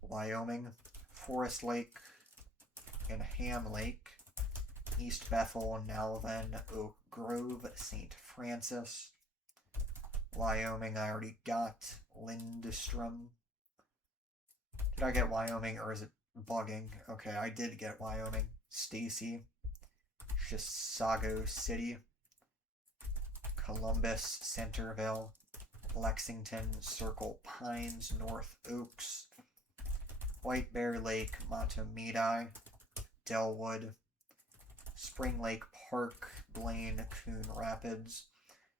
Wyoming, Forest Lake, and Ham Lake, East Bethel, Nalvin, Oak Grove, St. Francis, Wyoming, I already got Lindstrom. Did I get Wyoming or is it bugging? Okay, I did get Wyoming. Stacy, Chisago City, Columbus, Centerville, Lexington, Circle Pines, North Oaks, White Bear Lake, Matomedi, Delwood, Spring Lake Park, Blaine, Coon Rapids,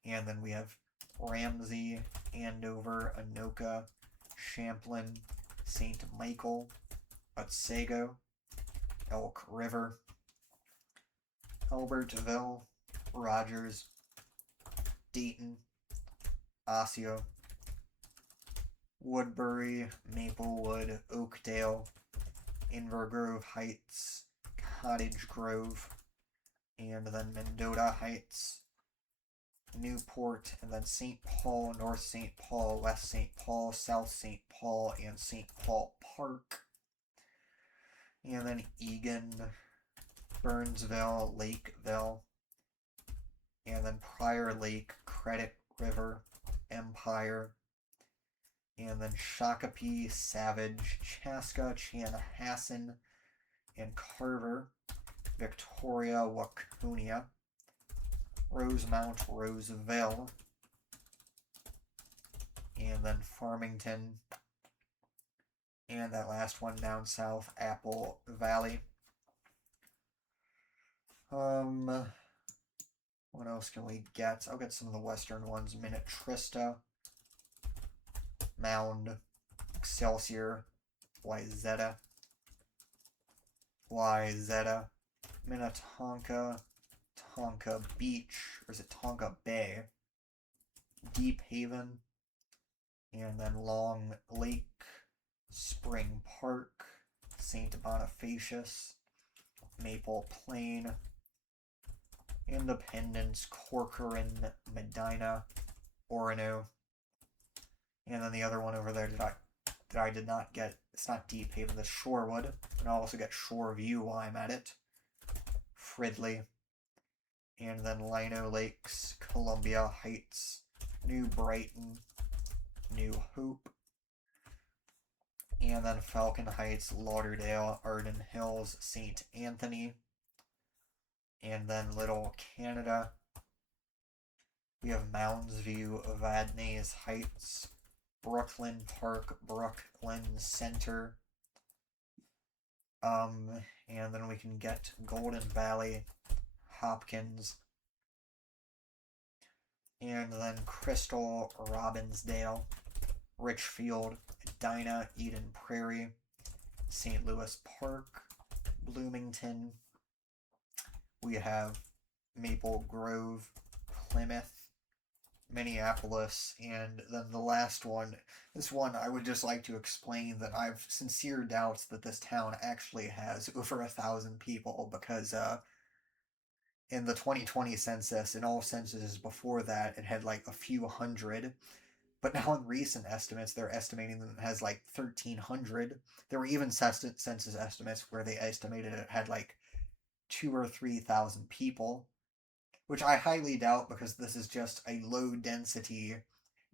and then we have Ramsey, Andover, Anoka, Champlain, St. Michael, Otsego, Elk River, Albertville, Rogers, Dayton, Osseo, Woodbury, Maplewood, Oakdale, Invergrove Heights, Cottage Grove, and then Mendota Heights, Newport, and then St. Paul, North St. Paul, West St. Paul, South St. Paul, and St. Paul Park, and then Egan, Burnsville, Lakeville, and then Prior Lake, Credit River, Empire, and then Shakopee, Savage, Chaska, Chanhassen, and Carver, Victoria, Waconia, Rosemount, Roseville, and then Farmington, and that last one down south, Apple Valley. What else can we get? I'll get some of the western ones. Minnetrista, Mound, Excelsior, Wyzetta, Minnetonka, Tonka Beach, or is it Tonka Bay, Deep Haven, and then Long Lake, Spring Park, St. Bonifacius, Maple Plain, Independence, Corcoran, Medina, Orono, and then the other one over there that I did not get, it's not Deep Haven, the Shorewood, and I'll also get Shoreview while I'm at it, Fridley, and then Lino Lakes, Columbia Heights, New Brighton, New Hope, and then Falcon Heights, Lauderdale, Arden Hills, St. Anthony, and then Little Canada. We have Mounds View, Vadnais Heights, Brooklyn Park, Brooklyn Center, Um, and then we can get Golden Valley, Hopkins, and then Crystal, Robbinsdale, Richfield, Edina, Eden Prairie, St. Louis Park, Bloomington. We have Maple Grove, Plymouth, Minneapolis, and then the last one. This one I would just like to explain that I've sincere doubts that this town actually has over 1,000 people because in the 2020 census, in all censuses before that, it had like a few hundred. But now in recent estimates, they're estimating that it has like 1,300. There were even census estimates where they estimated it had like 2 or 3 thousand people, which I highly doubt because this is just a low density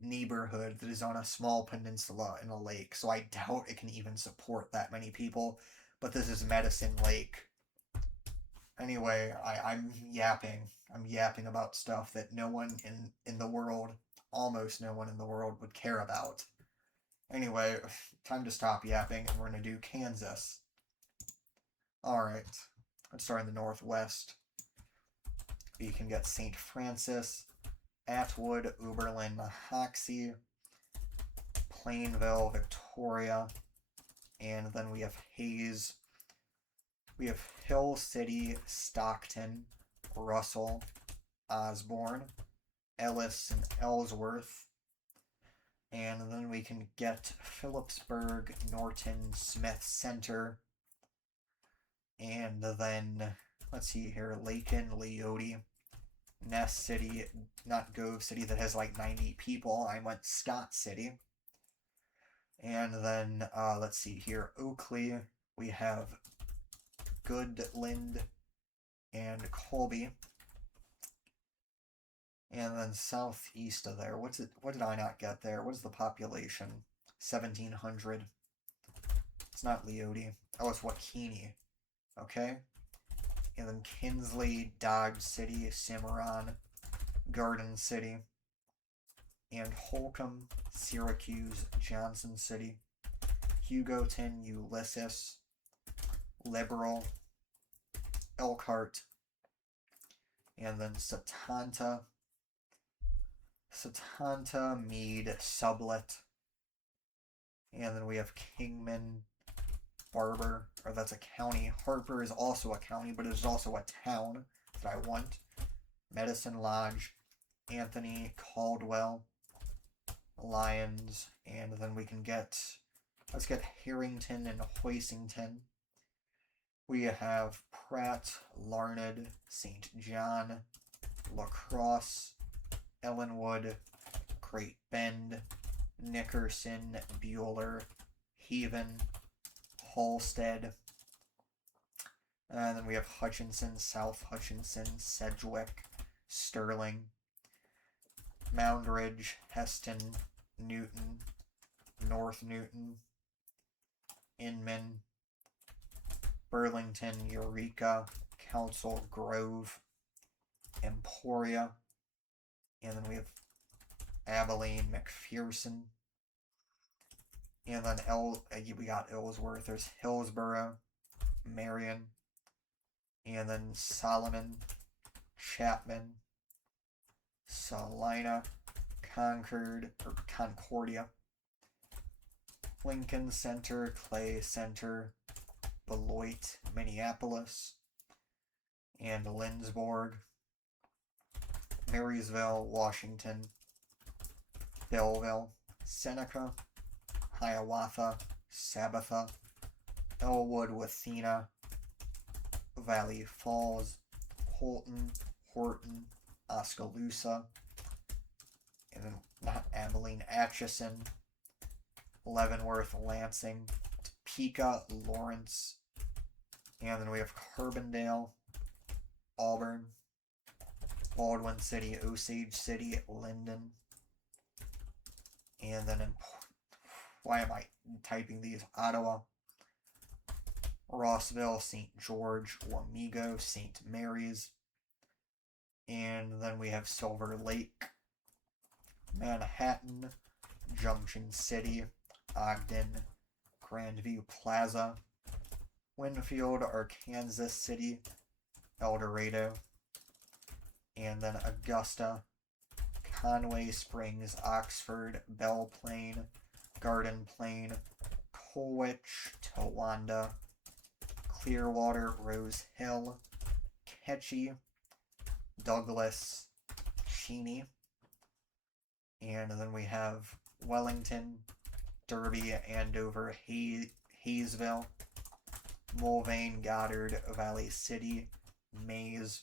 neighborhood that is on a small peninsula in a lake. So I doubt it can even support that many people. But this is Medicine Lake. Anyway, I'm yapping. I'm yapping about stuff that no one in the world, almost no one in the world, would care about. Anyway, time to stop yapping, and we're going to do Kansas. Alright, let's start in the Northwest. You can get St. Francis, Atwood, Oberlin, Hoxie, Plainville, Victoria, and then we have Hayes. We have Hill City, Stockton, Russell, Osborne, Ellis, and Ellsworth. And then we can get Phillipsburg, Norton, Smith Center. And then, let's see here, Lakin, Leote, Ness City, not Gove City that has like 90 people. I went Scott City. And then, let's see here, Oakley. We have Goodland and Colby. And then southeast of there, what did I not get there? What is the population? 1,700. It's not Leote. Oh, it's Wakini. Okay. And then Kinsley, Dodge City, Cimarron, Garden City, and Holcomb, Syracuse, Johnson City, Hugoton, Ulysses, Liberal, Elkhart, and then Satanta, Meade, Sublet, and then we have Kingman, Barber, or that's a county. Harper is also a county, but it is also a town that I want. Medicine Lodge, Anthony, Caldwell, Lyons, and then we can get, let's get Harrington and Hoisington. We have Pratt, Larned, St. John, La Crosse, Ellenwood, Great Bend, Nickerson, Bueller, Haven, Halstead, and then we have Hutchinson, South Hutchinson, Sedgwick, Sterling, Moundridge, Heston, Newton, North Newton, Inman, Burlington, Eureka, Council Grove, Emporia, and then we have Abilene, McPherson, and then we got Ellsworth. There's Hillsboro, Marion, and then Solomon, Chapman, Salina, Concordia, Lincoln Center, Clay Center, Beloit, Minneapolis, and Lindsborg, Marysville, Washington, Belleville, Seneca, Hiawatha, Sabbatha, Elwood, Wathena, Valley Falls, Holton, Horton, Oskaloosa, and then not Abilene, Atchison, Leavenworth, Lansing, Topeka, Lawrence, and then we have Carbondale, Auburn, Baldwin City, Osage City, Linden, and then why am I typing these? Ottawa, Rossville, St. George, Wamego, St. Mary's, and then we have Silver Lake, Manhattan, Junction City, Ogden, Grandview Plaza, Winfield, Arkansas City, El Dorado, and then Augusta, Conway Springs, Oxford, Belle Plaine, Garden Plain, Colwich, Towanda, Clearwater, Rose Hill, Ketchy, Douglas, Cheney, and then we have Wellington, Derby, Andover, Hayesville, Mulvane, Goddard, Valley City, Mays,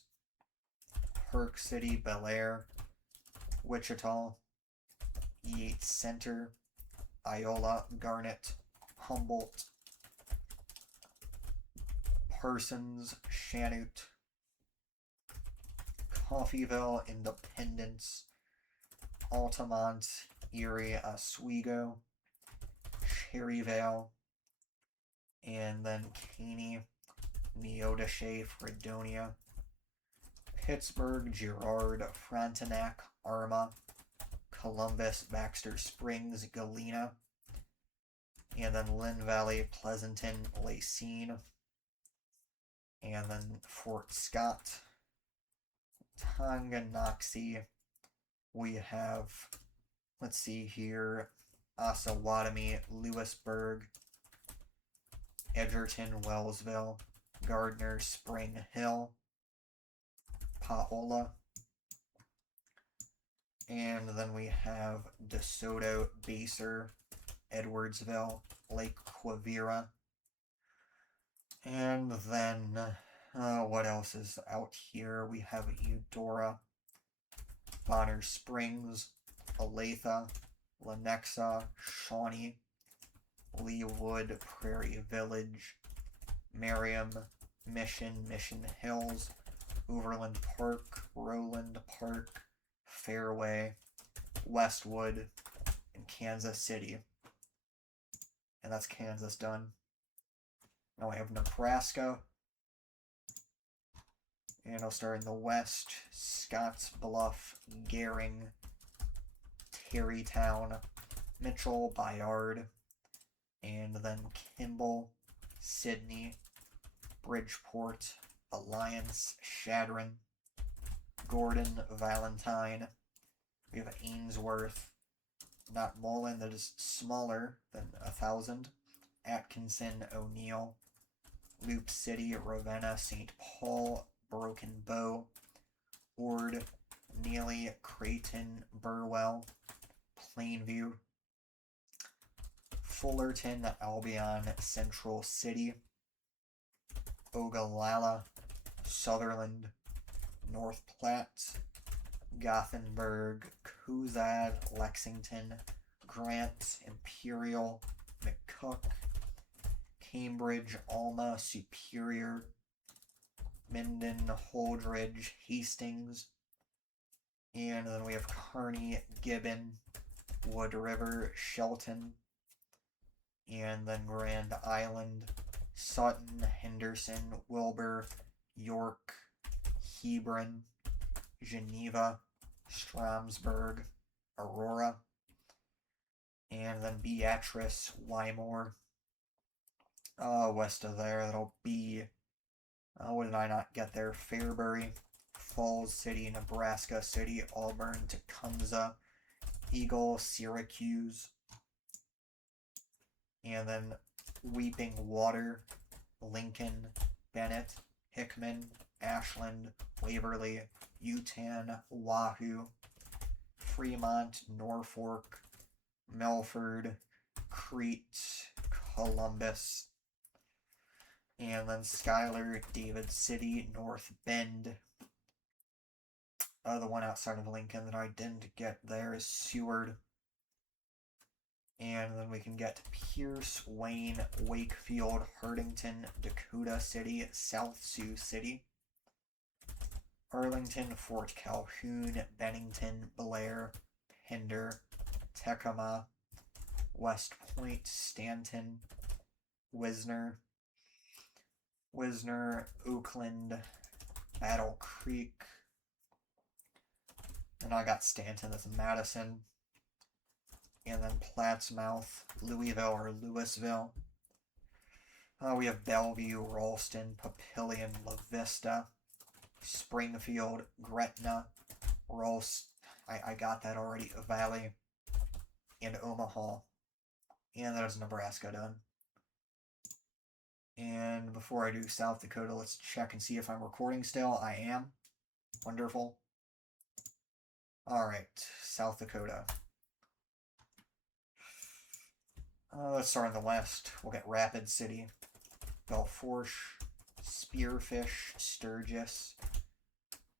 Park City, Bel Air, Wichita, Yates Center, Iola, Garnet, Humboldt, Parsons, Chanute, Coffeyville, Independence, Altamont, Erie, Oswego, Cherryvale, and then Caney, Neodesha, Fredonia, Pittsburgh, Girard, Frontenac, Arma, Columbus, Baxter Springs, Galena, and then Lynn Valley, Pleasanton, Lacine, and then Fort Scott, Tonganoxie. We have, let's see here, Osawatomie, Lewisburg, Edgerton, Wellsville, Gardner, Spring Hill, Paola, and then we have DeSoto, Baser, Edwardsville, Lake Quivira, and then what else is out here? We have Eudora, Bonner Springs, Olathe, Lenexa, Shawnee, Leawood, Prairie Village, Merriam, Mission, Mission Hills, Overland Park, Rowland Park, Fairway, Westwood, and Kansas City. And that's Kansas done. Now we have Nebraska. And I'll start in the west. Scotts Bluff, Gering, Terrytown, Mitchell, Bayard, and then Kimball, Sydney, Bridgeport, Alliance, Shadron, Gordon, Valentine. We have Ainsworth, not Mullen, that is smaller than 1,000. Atkinson, O'Neill, Loop City, Ravenna, St. Paul, Broken Bow, Ord, Neely, Creighton, Burwell, Plainview, Fullerton, Albion, Central City, Ogallala, Sutherland, North Platte, Gothenburg, Coozad, Lexington, Grant, Imperial, McCook, Cambridge, Alma, Superior, Minden, Holdridge, Hastings, and then we have Kearney, Gibbon, Wood River, Shelton, and then Grand Island, Sutton, Henderson, Wilbur, York, Hebron, Geneva, Stromsburg, Aurora, and then Beatrice, Wymore. West of there, that'll be, what did I not get there? Fairbury, Falls City, Nebraska City, Auburn, Tecumseh, Eagle, Syracuse, and then Weeping Water, Lincoln, Bennett, Hickman, Ashland, Waverly, Utan, Wahoo, Fremont, Norfolk, Melford, Crete, Columbus, and then Schuyler, David City, North Bend. The one outside of Lincoln that I didn't get there is Seward. And then we can get Pierce, Wayne, Wakefield, Hardington, Dakota City, South Sioux City, Arlington, Fort Calhoun, Bennington, Blair, Pender, Tecumseh, West Point, Stanton, Wisner, Oakland, Battle Creek, and I got Stanton, that's Madison, and then Plattsmouth, Louisville or Louisville, We have Bellevue, Ralston, Papillion, La Vista, Springfield, Gretna, Ralston. I got that already. Valley, and Omaha. And that is Nebraska done. And before I do South Dakota, let's check and see if I'm recording still. I am. Wonderful. Alright, South Dakota. Let's start in the west. We'll get Rapid City, Belforche, Spearfish, Sturgis.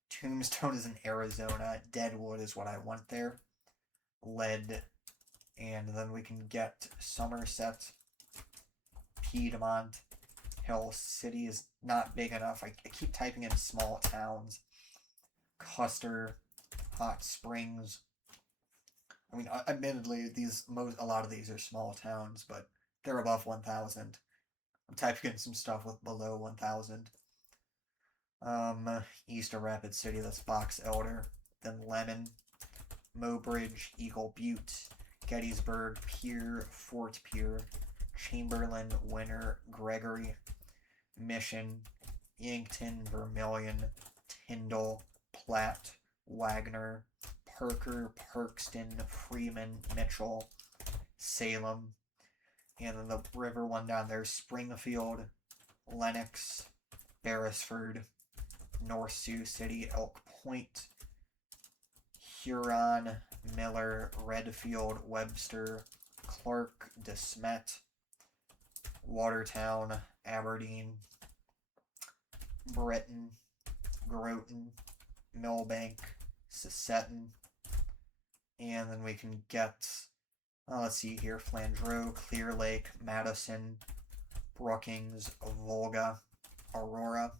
Tombstone is in Arizona. Deadwood is what I want there. Lead. And then we can get Somerset, Piedmont. Hill City is not big enough. I keep typing in small towns. Custer, Hot Springs. I mean, admittedly, a lot of these are small towns, but they're above 1,000. I'm typing in some stuff with below 1,000. East of Rapid City, that's Box Elder. Then Lemon, Mobridge, Eagle Butte, Gettysburg, Pierre, Fort Pierre, Chamberlain, Winter, Gregory, Mission, Yankton, Vermilion, Tyndall, Platte, Wagner, Parker, Parkston, Freeman, Mitchell, Salem, and then the river one down there, Springfield, Lenox, Beresford, North Sioux City, Elk Point, Huron, Miller, Redfield, Webster, Clark, DeSmet, Watertown, Aberdeen, Breton, Groton, Millbank, Sisseton, and then we can get, let's see here, Flandreau, Clear Lake, Madison, Brookings, Volga, Aurora,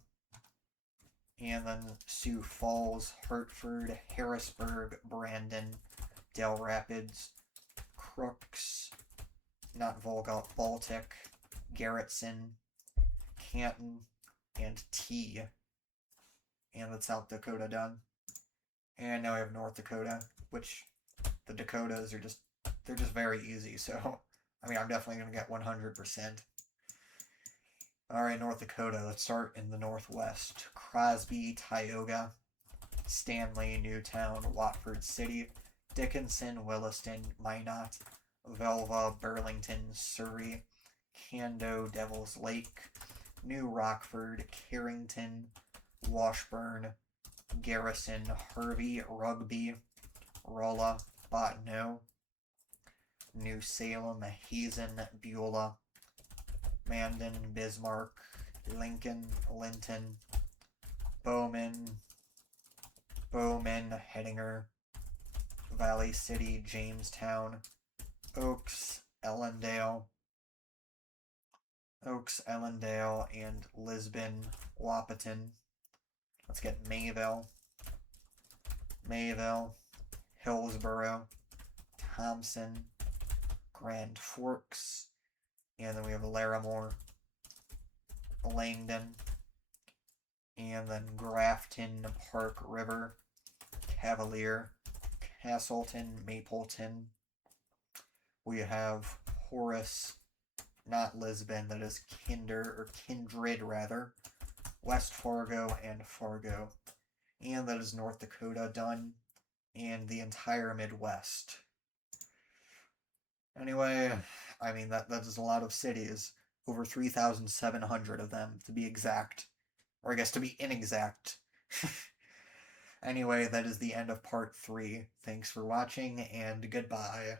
and then Sioux Falls, Hartford, Harrisburg, Brandon, Dell Rapids, Crooks, not Volga, Baltic, Garrettson, Canton, and T. And that's South Dakota done. And now we have North Dakota, which the Dakotas are they're just very easy, so I mean, I'm definitely going to get 100%. Alright, North Dakota, let's start in the northwest. Crosby, Tioga, Stanley, Newtown, Watford City, Dickinson, Williston, Minot, Velva, Burlington, Surrey, Cando, Devil's Lake, New Rockford, Carrington, Washburn, Garrison, Harvey, Rugby, Rolla, Bottineau, New Salem, Hazen, Beulah, Mandan, Bismarck, Lincoln, Linton, Bowman, Hettinger, Valley City, Jamestown, Oaks, Ellendale, and Lisbon, Wahpeton. Let's get Mayville, Hillsboro, Thompson, Grand Forks, and then we have Larimore, Langdon, and then Grafton, Park River, Cavalier, Castleton, Mapleton. We have Horace, not Lisbon, that is Kindred rather, West Fargo, and Fargo. And that is North Dakota done, and the entire Midwest. Anyway, I mean, that is a lot of cities. Over 3,700 of them, to be exact. Or I guess to be inexact. Anyway, that is the end of part 3. Thanks for watching, and goodbye.